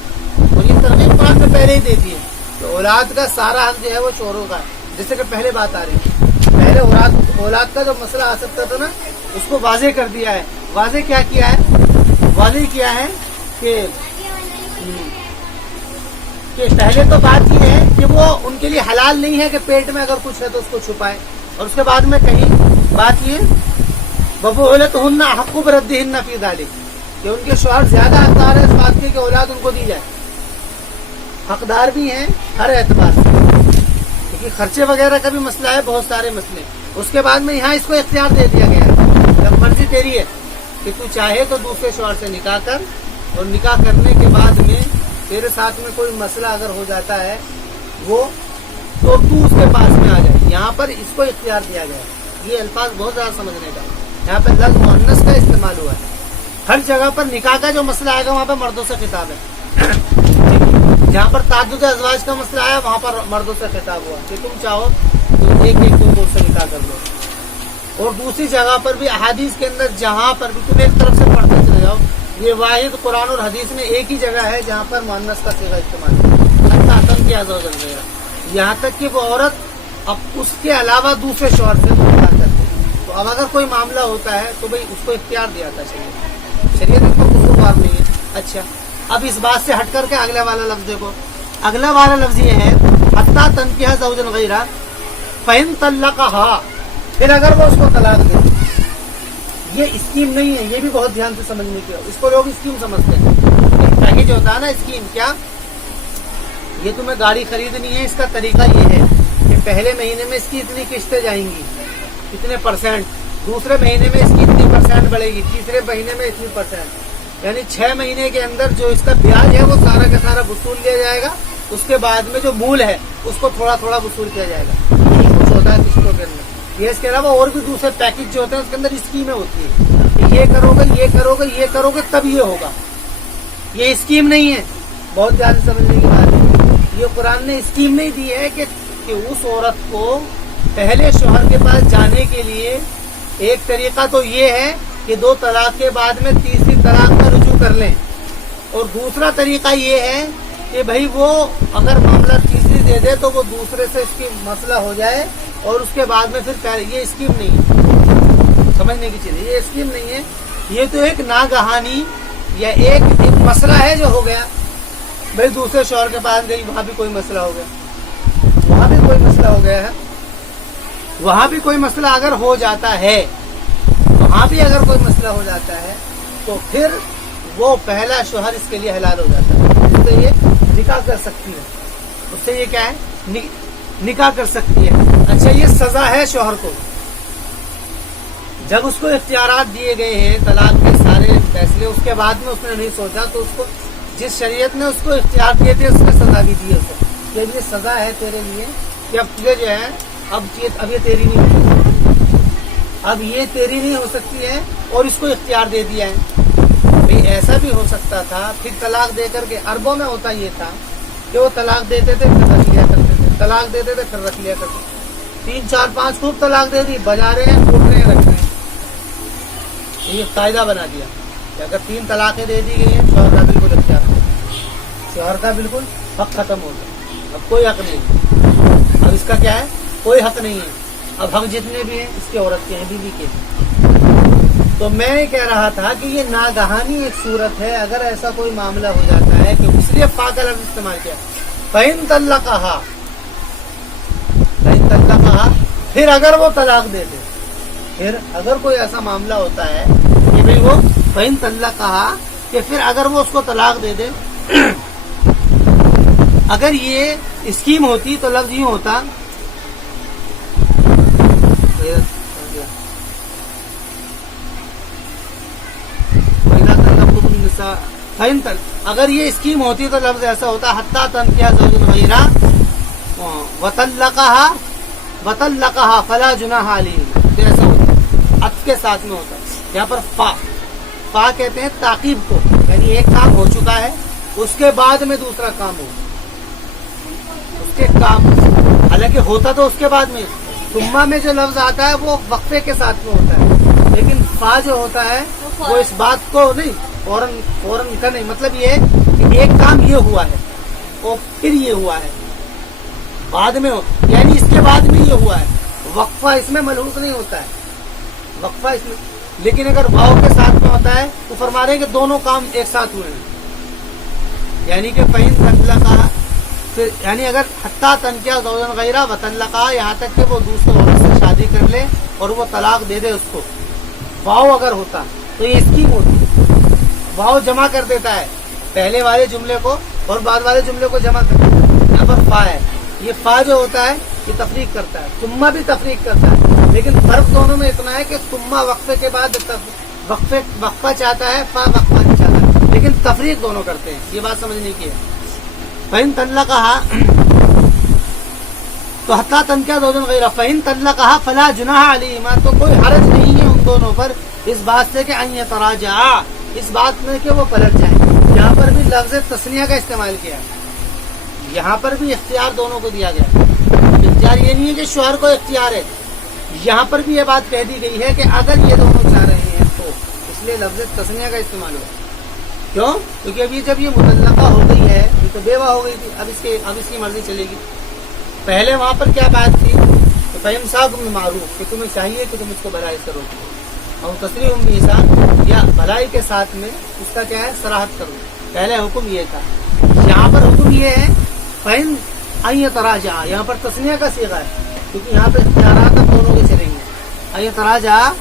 اور یہ ترغیب قرآن میں پہلے ہی دیتی ہے تو اولاد کا سارا حق جو ہے وہ شوہروں کا ہے۔ جیسے کہ پہلے بات آ رہی ہے، پہلے اولاد کا جو مسئلہ آ سکتا تھا نا اس کو واضح کر دیا ہے۔ واضح کیا کیا ہے؟ واضح کیا ہے کہ پہلے تو بات یہ ہے کہ وہ ان کے لیے حلال نہیں ہے کہ پیٹ میں اگر کچھ ہے تو اس کو چھپائے، اور اس کے بعد میں کہیں بات یہ وَبُعُولَتُهُنَّ أَحَقُّ بِرَدِّهِنَّ فِي ذَلِكَ کہ ان کے شوہر زیادہ حقدار ہے اس بات کے کہ اولاد ان کو دی جائے، حقدار بھی ہیں ہر اعتبار سے، کیونکہ خرچے وغیرہ کا بھی مسئلہ ہے، بہت سارے مسئلے۔ اس کے بعد میں یہاں اس کو اختیار دے دیا گیا ہے، جب مرضی تیری ہے کہ تو چاہے تو دوسرے شوہر سے نکاح کر، اور نکاح کرنے کے بعد میں تیرے ساتھ میں کوئی مسئلہ اگر ہو جاتا ہے وہ تو اس کے پاس میں آ جائے۔ یہاں پر اس کو اختیار دیا گیا ہے، یہ الفاظ بہت زیادہ سمجھنے کا، یہاں پہ لفظ مؤنث کا استعمال ہوا ہے۔ ہر جگہ پر نکاح کا جو مسئلہ آئے گا وہاں پہ مردوں سے خطاب ہے، جہاں پر تعدد ازواج کا مسئلہ آیا وہاں پر مردوں سے خطاب ہوا کہ تم چاہو تو ایک تم سے نکاح کر لو۔ اور دوسری جگہ پر بھی احادیث کے اندر جہاں پر بھی تم ایک طرف سے پڑھتے چلے جاؤ، یہ واحد قرآن اور حدیث میں ایک ہی جگہ ہے جہاں پر مؤنث کا صیغہ استعمال ہے، یہاں تک کہ وہ عورت اب اس کے علاوہ دوسرے شوہر سے نکاح کرتے ہیں۔ تو اب اگر کوئی معاملہ ہوتا ہے تو بھائی اس کو اختیار دیا تھا شریعت اس کو قصوروار نہیں ہے۔ اچھا، اب اس بات سے ہٹ کر کے اگلا والا لفظ دیکھو، اگلا والا لفظ یہ ہے حتیٰ تنکیہ زوجا غیرہ فإن طلقها، پھر اگر وہ اس کو طلاق دے۔ یہ اسکیم نہیں ہے، یہ بھی بہت دھیان سے سمجھنے کی ہے، اس کو لوگ اسکیم سمجھتے ہیں۔ پیکیج ہوتا ہے نا اسکیم، کیا یہ تمہیں گاڑی خریدنی ہے، اس کا طریقہ یہ ہے کہ پہلے مہینے میں اس کی اتنی قسطیں جائیں گی، اتنے پرسینٹ، دوسرے مہینے میں اس کی اتنی پرسینٹ بڑھے گی، تیسرے مہینے میں اتنی پرسینٹ، یعنی 6 مہینے کے اندر جو اس کا بیاج ہے وہ سارا کا سارا وصول لیا جائے گا، اس کے بعد میں جو مول ہے اس کو تھوڑا تھوڑا وصول کیا جائے گا۔ یہی کچھ ہوتا ہے قسطوں کے اندر۔ یہ اس کے علاوہ اور بھی دوسرے پیکج جو ہوتے ہیں اس کے اندر اسکیمیں ہوتی ہیں کہ یہ کرو گے یہ کرو گے یہ کرو گے تب یہ ہوگا، یہ اسکیم نہیں ہے، بہت زیادہ سمجھنے کی بات ہے۔ یہ قرآن نے اسکیم نہیں دی ہے کہ اس عورت کو پہلے شوہر کے پاس جانے کے لیے ایک طریقہ تو یہ ہے کہ 2 طلاق کے بعد میں تیسری طلاق میں رجوع کر لیں، اور دوسرا طریقہ یہ ہے کہ بھائی وہ اگر معاملہ تیسری دے دے تو وہ دوسرے سے اس کی مسئلہ ہو جائے اور اس کے بعد میں پھر یہ اسکیم نہیں ہے، سمجھنے کی چیز ہے، یہ اسکیم نہیں ہے، یہ تو ایک ناگہانی یا ایک مسئلہ ہے جو ہو گیا، بھائی دوسرے شوہر کے پاس گئی وہاں بھی کوئی مسئلہ ہو گیا، وہاں بھی کوئی مسئلہ ہو گیا ہے، وہاں بھی کوئی مسئلہ اگر ہو جاتا ہے، وہاں بھی اگر کوئی مسئلہ ہو جاتا ہے تو پھر وہ پہلا شوہر اس کے لیے حلال ہو جاتا ہے، اس سے یہ نکاح کر سکتی ہے، اس سے یہ کیا ہے نکاح کر سکتی ہے۔ اچھا، یہ سزا ہے شوہر کو، جب اس کو اختیارات دیے گئے ہیں طلاق کے سارے فیصلے، اس کے بعد میں اس نے نہیں سوچا تو اس کو جس شریعت نے اس کو اختیار دیے تھے اس نے سزا بھی دی ہے، اسے کہ یہ سزا ہے تیرے لیے کہ اب تجھے جو ہے اب یہ تیری نہیں ہو سکتی، اب یہ تیری نہیں ہو سکتی ہے، اور اس کو اختیار دے دیا ہے۔ بھئی ایسا بھی ہو سکتا تھا پھر طلاق دے کر کے، عربوں میں ہوتا یہ تھا کہ وہ طلاق دیتے تھے پھر رکھ لیا کرتے تھے، طلاق دیتے تھے پھر رکھ لیا کرتے تھے، 3 4 5 خوب طلاق دے دی، بجا رہے ہیں کوٹ رہے ہیں رکھ رہے ہیں، یہ قاعدہ بنا دیا کہ اگر 3 طلاقیں دے دی گئی ہیں شوہر کا بالکل اختیار ہو، شوہر کا بالکل حق ختم ہو گیا، اب کوئی حق نہیں، اب اس کا کیا ہے کوئی حق نہیں ہے، اب حق جتنے بھی ہیں اس کے عورت کے ہیں، بیوی کے ہیں۔ تو میں کہہ رہا تھا کہ یہ ناگہانی ایک صورت ہے، اگر ایسا کوئی معاملہ ہو جاتا ہے کہ اس لیے پاک لفظ استعمال کیا فَإِن طَلَّقَهَا، فَإِن طَلَّقَهَا، پھر اگر وہ طلاق دے دے، پھر اگر کوئی ایسا معاملہ ہوتا ہے کہ بھئی وہ فَإِن طَلَّقَهَا کہ پھر اگر وہ اس کو طلاق دے دے، اگر یہ اسکیم ہوتی تو لفظ یوں ہوتا اگر یہ اسکیم ہوتی تو لفظ ایسا ہوتا حتیٰ تنکیہ زوج غیرہ وطلقها فلا جناح علیہ، کے ساتھ میں ہوتا ہے. یہاں پر فا کہتے ہیں تعقیب کو, یعنی ایک کام ہو چکا ہے اس کے بعد میں دوسرا کام ہو, اس کے کام حالانکہ ہوتا تو اس کے بعد میں. ثم میں جو لفظ آتا ہے وہ وقفے کے ساتھ میں ہوتا ہے, لیکن فا جو ہوتا ہے وہ اس بات کو نہیں فوراً کا نہیں, مطلب یہ کہ ایک کام یہ ہوا ہے اور پھر یہ ہوا ہے بعد میں ہو, یعنی اس کے بعد میں یہ ہوا ہے. وقفہ اس میں ملحوظ نہیں ہوتا ہے, وقفہ اس میں. لیکن اگر واو کے ساتھ میں ہوتا ہے تو فرما رہے ہیں کہ دونوں کام ایک ساتھ ہوئے ہیں, یعنی کہ فَإِن طَلَّقَهَا, یعنی اگر حتیٰ تنکیہ زوجن غیرہ وطلقہا, یہاں تک کہ وہ دوسرے عورت سے شادی کر لے اور وہ طلاق دے دے اس کو. واو اگر ہوتا تو یہ اسکیم ہوتی, واو جمع کر دیتا ہے پہلے والے جملے کو اور بعد والے جملے کو جمع کر دیتا ہے. یہاں پر فا ہے, یہ فا جو ہوتا ہے یہ تفریق کرتا ہے, ثم بھی تفریق کرتا ہے, لیکن فرق دونوں میں اتنا ہے کہ ثم وقفے کے بعد وقفہ چاہتا ہے, فا وقفہ نہیں چاہتا ہے, لیکن تفریق دونوں کرتے ہیں. یہ بات سمجھنے کی ہے. فَإِن طَلَّقَهَا تو حتیٰ تنکیہ زوجن غیرہ, فَإِن طَلَّقَهَا فَلَا جُنَاحَ عَلَیہِمَا, تو کوئی حرج نہیں ہے ان دونوں پر اس بات سے کہ ان یتراجعا, اس بات میں کہ وہ پلٹ جائیں. یہاں پر بھی لفظ تثنیہ کا استعمال کیا ہے, یہاں پر بھی اختیار دونوں کو دیا گیا. اختیار یہ نہیں ہے کہ شوہر کو اختیار ہے, یہاں پر بھی یہ بات کہہ دی گئی ہے کہ اگر یہ دونوں چاہ رہے ہیں تو, اس لیے لفظ تثنیہ کا استعمال ہوا. کیوں؟ کیونکہ ابھی جب یہ مطلقہ ہو گئی ہے, یہ تو بیوہ ہو گئی تھی, اب اس کی مرضی چلے گی. پہلے وہاں پر کیا بات تھی کہ فَإِمْسَاكٌ بِمَعْرُوفٍ, کہ تمہیں چاہیے کہ تم اس کو بھلائی کرو, اور تسریح بِإِحْسَان, یا بھلائی کے ساتھ میں اس کا کیا ہے صراحت کرو. پہلے حکم یہ تھا, یہاں پر حکم یہ ہے فَإِن أَن يَتَرَاجَعَا, یہاں پر تثنیہ کا صیغہ ہے کیونکہ یہاں پر اختیارات اب دونوں کے چلیں گے. أَن يَتَرَاجَعَا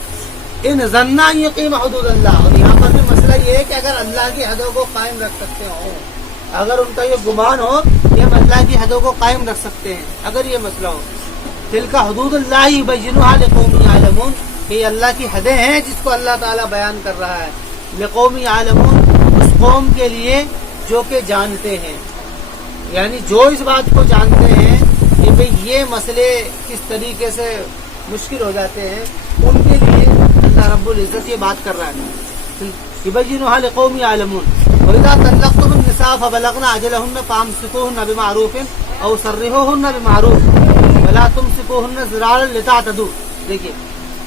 إِن ظَنَّا أَن يُقِيمَ حُدُودَ اللَّهِ, اور یہاں پر بھی مسئلہ یہ ہے کہ اگر اللہ کی حدوں کو قائم رکھ سکتے ہوں, اگر ان کا یہ گمان ہو کہ ہم اللہ کی حدوں کو قائم رکھ سکتے ہیں, اگر یہ مسئلہ ہو. تِلْكَ حُدُودُ اللَّهِ يُبَيِّنُهَا لِقَوْمٍ يَعْلَمُونَ, کہ یہ اللہ کی حدیں ہیں جس کو اللہ تعالیٰ بیان کر رہا ہے. لِقَوْمٍ يَعْلَمُونَ, اس قوم کے لیے جو کہ جانتے ہیں, یعنی جو اس بات کو جانتے ہیں کہ بھئی یہ مسئلے کس طریقے سے مشکل ہو جاتے ہیں, ان کے لیے اللہ رب العزت یہ بات کر رہا ہے. يُبَيِّنُهَا لِقَوْمٍ يَعْلَمُونَ وَإِذَا طَلَّقْتُمُ النِّسَاءَ فَبَلَغْنَ أَجَلَهُنَّ فَأَمْسِكُوهُنَّ بِمَعْرُوفٍ أَوْ سَرِّحُوهُنَّ بِمَعْرُوفٍ وَلَا تُمْسِكُوهُنَّ ضِرَارًا لِتَعْتَدُوا. دیکھیے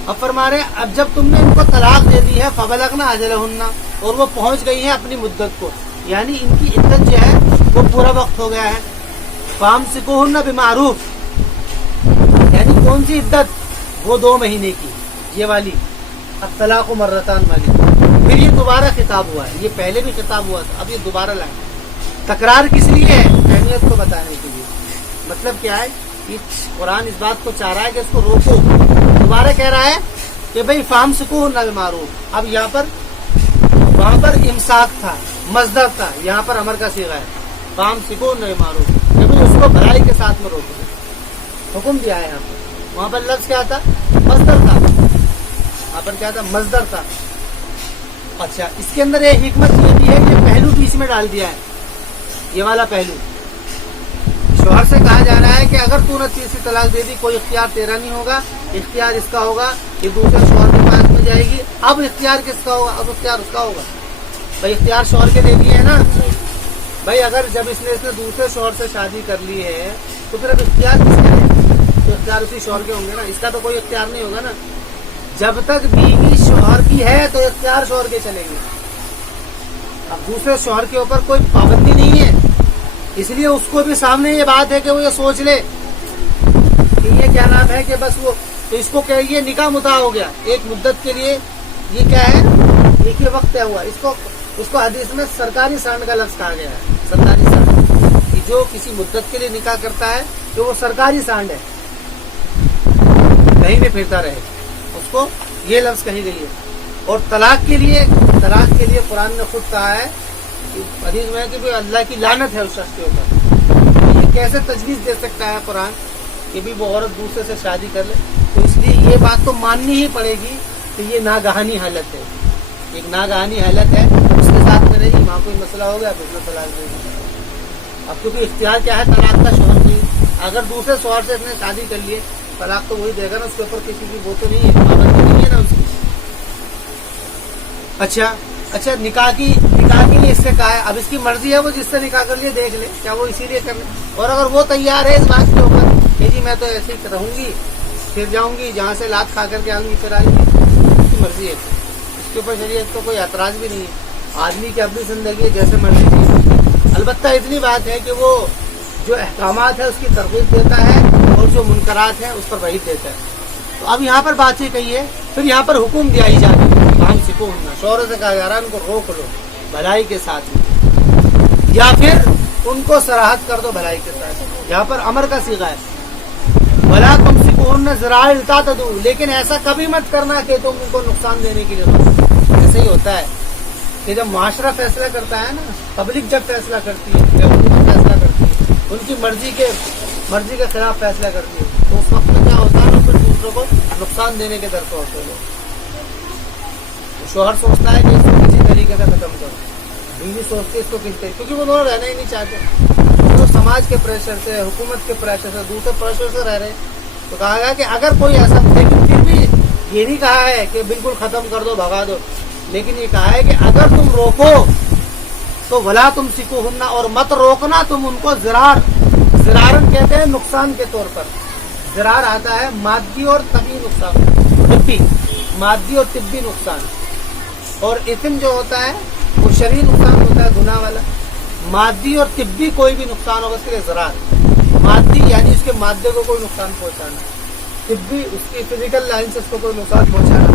اب فرما رہے ہیں, اب جب تم نے ان کو طلاق دے دی ہے, فَبَلَغْنَ أَجَلَهُنَّ, اور وہ پہنچ گئی ہیں اپنی مدت کو, یعنی ان کی عدت جو ہے وہ پورا وقت ہو گیا ہے. فَأَمْسِكُوهُنَّ بِمَعْرُوفٍ, یعنی کون سی عدت, وہ 2 مہینے کی, یہ والی الطلاق مرتان والی. پھر یہ دوبارہ خطاب ہوا ہے, یہ پہلے بھی خطاب ہوا تھا, اب یہ دوبارہ لائیں. تکرار کس لیے ہے؟ اہمیت کو بتانے کے لیے. مطلب کیا ہے کہ قرآن اس بات کو چاہ رہا ہے کہ اس کو روکو, دوبارہ کہہ رہا ہے کہ بھئی فَأَمْسِكُوهُنَّ بِمَعْرُوفٍ. اب یہاں پر, وہاں پر امساک تھا, مصدر تھا, یہاں پر امر کا صیغہ ہے فَأَمْسِكُوهُنَّ بِمَعْرُوفٍ, کہ بھئی اس کو بھلائی کے ساتھ میں روکو, حکم دیا ہے. یہاں پر وہاں پر لفظ کیا تھا, مصدر تھا, وہاں پر کیا تھا, مصدر تھا. اچھا, اس کے اندر ایک حکمت یہ بھی ہے کہ پہلو بھی اس میں ڈال دیا ہے, یہ والا پہلو. شوہر سے کہا جا رہا ہے کہ اگر تو نے تیسری طلاق دے دی, کوئی اختیار تیرا نہیں ہوگا, اختیار اس کا ہوگا, یہ دوسرے شوہر کے پاس میں جائے گی. اب اختیار کس کا ہوگا, اب اختیار اس کا ہوگا. بھائی اختیار شوہر کے دے دیے ہے نا, بھائی اگر جب اس نے دوسرے شوہر سے شادی کر لی ہے تو پھر اب اختیار کس کا ہے, تو اختیار اسی شوہر کے ہوں گے نا, اس کا تو کوئی اختیار نہیں ہوگا نا. جب تک بیوی شوہر کی ہے تو اختیار شوہر کے چلیں گے. اب دوسرے شوہر کے اوپر کوئی پابندی نہیں ہے, اس لیے اس کو بھی سامنے یہ بات ہے کہ وہ یہ سوچ لے کہ یہ کیا نام ہے کہ بس وہ, تو اس کو کہ یہ نکاح متا ہو گیا ایک مدت کے لیے, یہ کیا ہے, ایک ہی وقت طے ہوا. اس کو حدیث میں سرکاری سانڈ کا لفظ کہا گیا ہے. سرکاری سانڈ, کہ جو کسی مدت کے لیے نکاح کرتا ہے تو وہ سرکاری سانڈ ہے, کہیں بھی پھرتا رہے, اس کو یہ لفظ کہی گئی ہے. اور طلاق کے لیے قرآن نے خود کہا ہے حدیث میں کہ اللہ کی لعنت ہے اس شخص کے اوپر. یہ کیسے تجویز دے سکتا ہے قرآن کہ بھی وہ عورت دوسرے سے شادی کر لے؟ تو اس لیے یہ بات تو ماننی ہی پڑے گی کہ یہ ناگہانی حالت ہے, ایک ناگہانی حالت ہے, اس کے ساتھ میں رہی, وہاں کوئی مسئلہ ہو گیا پھر طلاق دے دی. اب کیونکہ اختیار کیا ہے طلاق کا, شوہر کی. اگر دوسرے شوہر سے اس نے شادی کر لیے طلاق تو وہی دے گا نا, اس کے اوپر کسی کی وہ تو نہیں ہے, پابندی نہیں ہے نا اس کی. अच्छा निकाह के लिए इससे कहा है, अब इसकी मर्जी है वो जिससे निकाह कर लिए देख ले, क्या वो इसीलिए कर ले, और अगर वो तैयार है इस बात के ऊपर कि जी मैं तो ऐसे ही रहूंगी, फिर जाऊंगी जहाँ से लात खा करके आऊंगी फिर आऊंगी, उसकी मर्जी है, इसके ऊपर शरीयत को कोई एतराज भी नहीं है। आदमी की अपनी जिंदगी है, जैसे मर्जी जी। अलबत्ता इतनी बात है कि वो जो अहकामात है उसकी तरगीब देता है और जो मुनकरात है उस पर वही देता है। तो अब यहाँ पर बात ये कही है, फिर यहाँ पर हुक्म दिया जा रही है, काम सिको होना, शौहर से कहा जा रहा है उनको रोक लो भलाई के साथ में, या फिर उनको सराहत कर दो भलाई के साथ। यहाँ पर अमर का सीगा है, भला तुम सिकोन जरा दो, लेकिन ऐसा कभी मत करना कि तुम उनको नुकसान देने के लिए दो। ऐसा ही होता है कि जब मुआशरा फैसला करता है ना, पब्लिक जब फैसला करती है, हुकूमत फैसला करती है, उनकी मर्जी के खिलाफ फैसला करती है, तो उस वक्त में क्या होता है, फिर दूसरों को नुकसान देने के दर पर होते हैं। शोहर सोचता है कि इसको किसी तरीके से खत्म करो, बीवी सोचती है इसको किसी, क्योंकि वो दोनों रहना ही नहीं चाहते, तो समाज के प्रेशर से, हुकूमत के प्रेशर से, दूसरे प्रेशर से रह रहे। तो कहा गया कि अगर कोई ऐसा, लेकिन फिर भी ये नहीं कहा है कि बिल्कुल खत्म कर दो, भगा दो, लेकिन ये कहा है कि अगर तुम रोको तो भला तुम सीखो होना, और मत रोकना तुम उनको ज़रारन कहते हैं नुकसान के तौर पर। ज़रार आता है मादी और तबी नुकसान, तिब्बी, मादी और तिब्बी नुकसान, और इस्म जो होता है वो शरीर नुकसान होता है गुनाह वाला। मादी और तिब्बी कोई भी नुकसान होगा उसके लिए ज़रार, मादी यानी उसके मादे को कोई नुकसान पहुंचाना, तिब्बी उसकी फिजिकल लाइन से उसको कोई नुकसान पहुंचाना,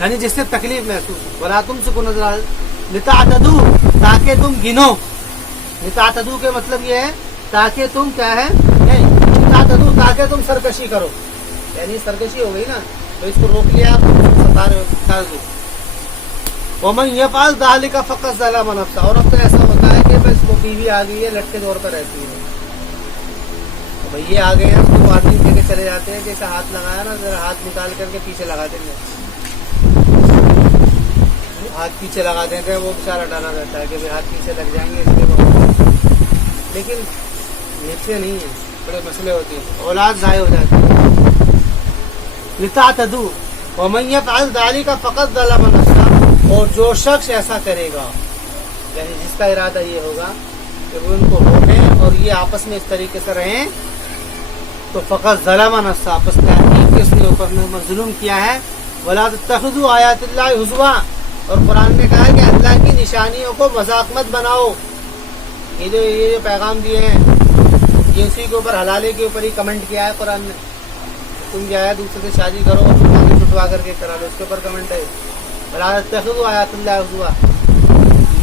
यानी जिससे तकलीफ महसूस हो। वला तुम से को नजर लितातदू, ताकि तुम गिनो, लितातदू के मतलब ये है ताकि तुम क्या है, लितातदू ताकि तुम सरकशी करो, यानी सरकशी हो गई ना, तो इसको रोक लिया आप, सता रहे हो। वमन यफअल ज़ालिका फ़क़द ज़लम नफ़्सह, और अब तो ऐसा होता है कि बस वो बीवी आ गई है, लटके दौर पर रहती है, तो भाई ये आ गए हैं, उसको आदमी लेके चले जाते हैं कि इसका हाथ लगाया ना, जरा हाथ निकाल करके पीछे लगा देंगे, हाथ पीछे लगा देंगे, वो बेचारा डाला रहता है कि भाई हाथ पीछे लग जाएंगे इसलिए वो, लेकिन नीचे नहीं है, बड़े मसले होते हैं, औलाद ज़ाय हो जाती है। लितातदू वमन यफ़अल ज़ालिका फ़क़द ज़लम नफ़्सह, और जो शख्स ऐसा करेगा, यानी जिसका इरादा ये होगा कि वो उनको रोकें और ये आपस में इस तरीके से रहें, तो फ़क़द ज़लम नफ़्सह, आपस में किसके ऊपर जुल्म किया है। वला तत्तख़िज़ू आयातिल्लाहि हुज़वा, और कुरान ने कहा है कि अल्लाह की निशानियों को मजाक मत बनाओ। ये जो पैगाम दिए हैं ये उसी के ऊपर, हलाले के ऊपर ही कमेंट किया है कुरान ने, तुम क्या है दूसरे से शादी करो और तुम आगे छुटवा करके करा लो, उसके ऊपर कमेंट है वला तत्तख़िज़ू आयातिल्लाहि हुज़वा,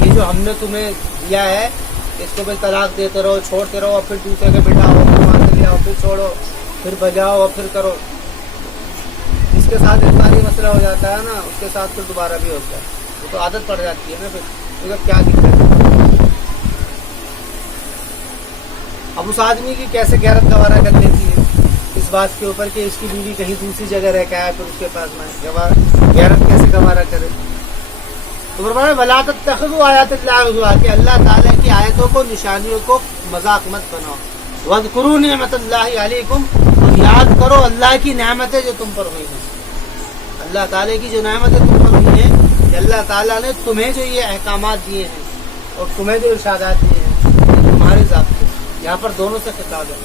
ये जो हमने तुम्हें दिया है इसको भाई तलाक देते रहो, छोड़ते रहो, और फिर दूसरे के बिठाओ, फिर ले आओ, फिर छोड़ो, फिर बजाओ और फिर करो, जिसके साथ एक बार मसला हो जाता है ना, उसके साथ फिर दोबारा भी होता है, वो तो आदत पड़ जाती है ना, फिर तो क्या दिक्कत है। अब उस आदमी की कैसे गैरत गवारा कर लेती है इस बात के ऊपर कि इसकी बीवी कहीं दूसरी जगह रह के आया, फिर उसके पास में गैरत कैसे गवारा करे। तो फरमाया वला तत्तख़िज़ू आयातिल्लाहि हुज़वा, कि अल्लाह ताला की आयतों को, निशानियों को मजाक मत बनाओ। वज़कुरू निअमतल्लाहि अलैकुम, और याद करो अल्लाह की नेमतें जो तुम पर हुई हैं, अल्लाह ताला की जो नेमतें तुम पर हुई हैं, कि अल्लाह ताला ने तुम्हें जो ये अहकामात दिए हैं और तुम्हें जो इरशादात दिए हैं तुम्हारे ज़ाब्ते, यहाँ पर दोनों से खिताब है,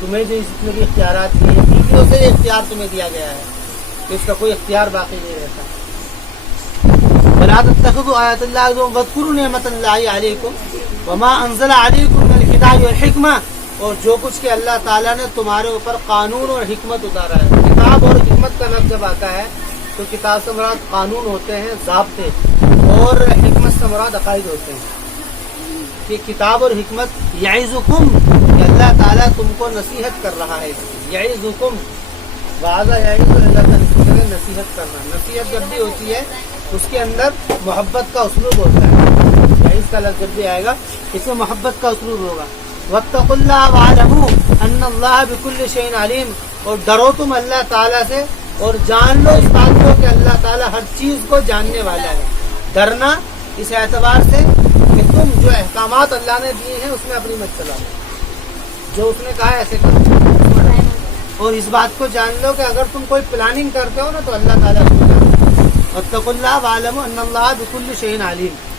तुम्हें जो इसमें भी इख्तियारात दिए हैं, बीवियों से इख्तियार तुम्हें दिया गया है, तो इसका कोई इख्तियार बाकी नहीं रहता। वला तत्तख़िज़ू आयातिल्लाहि हुज़वा वज़कुरू निअमतल्लाहि अलैकुम वमा अंज़ला अलैकुम मिनल किताबि वल हिकमा, और जो कुछ कि अल्लाह ताला ने तुम्हारे ऊपर कानून और हिकमत उतारा है। किताब और हिकमत का लफ्ज़ जब आता है तो किताब से मुराद कानून होते हैं, ज़ाब्ते, और हिकमत से मुराद अक़ाइद होते हैं। कि किताब और हिकमत यइज़ुकुम, कि अल्लाह ताला तुमको नसीहत कर रहा है, यइज़ुकुम वाज़ा यइज़ु, अल्लाह का नसीहत करना, नसीहत जब भी होती है उसके अंदर मोहब्बत का उसलूब होता है, इसका लफ्ज़ जब भी आएगा इसमें मोहब्बत का उसलूब होगा। वत्तक़ुल्लाह वअलमू अन्नल्लाह बिकुल्लि शैइन अलीम, और डरो तुम अल्लाह ताला से और जान लो इस बात को कि अल्लाह ताला हर चीज़ को जानने वाला है। डरना इस एतबार से कि तुम जो अहकामात अल्लाह ने दिए हैं उसमें अपनी मत चलाओ, जो उसने कहा है ऐसे करो, और इस बात को जान लो कि अगर तुम कोई प्लानिंग करते हो ना तो अल्लाह ताला उसको जानता है, واتقوا اللہ وَاعْلَمُوا أَنَّ اللَّهَ بِكُلِّ شَيْءٍ عَلِيمٌ.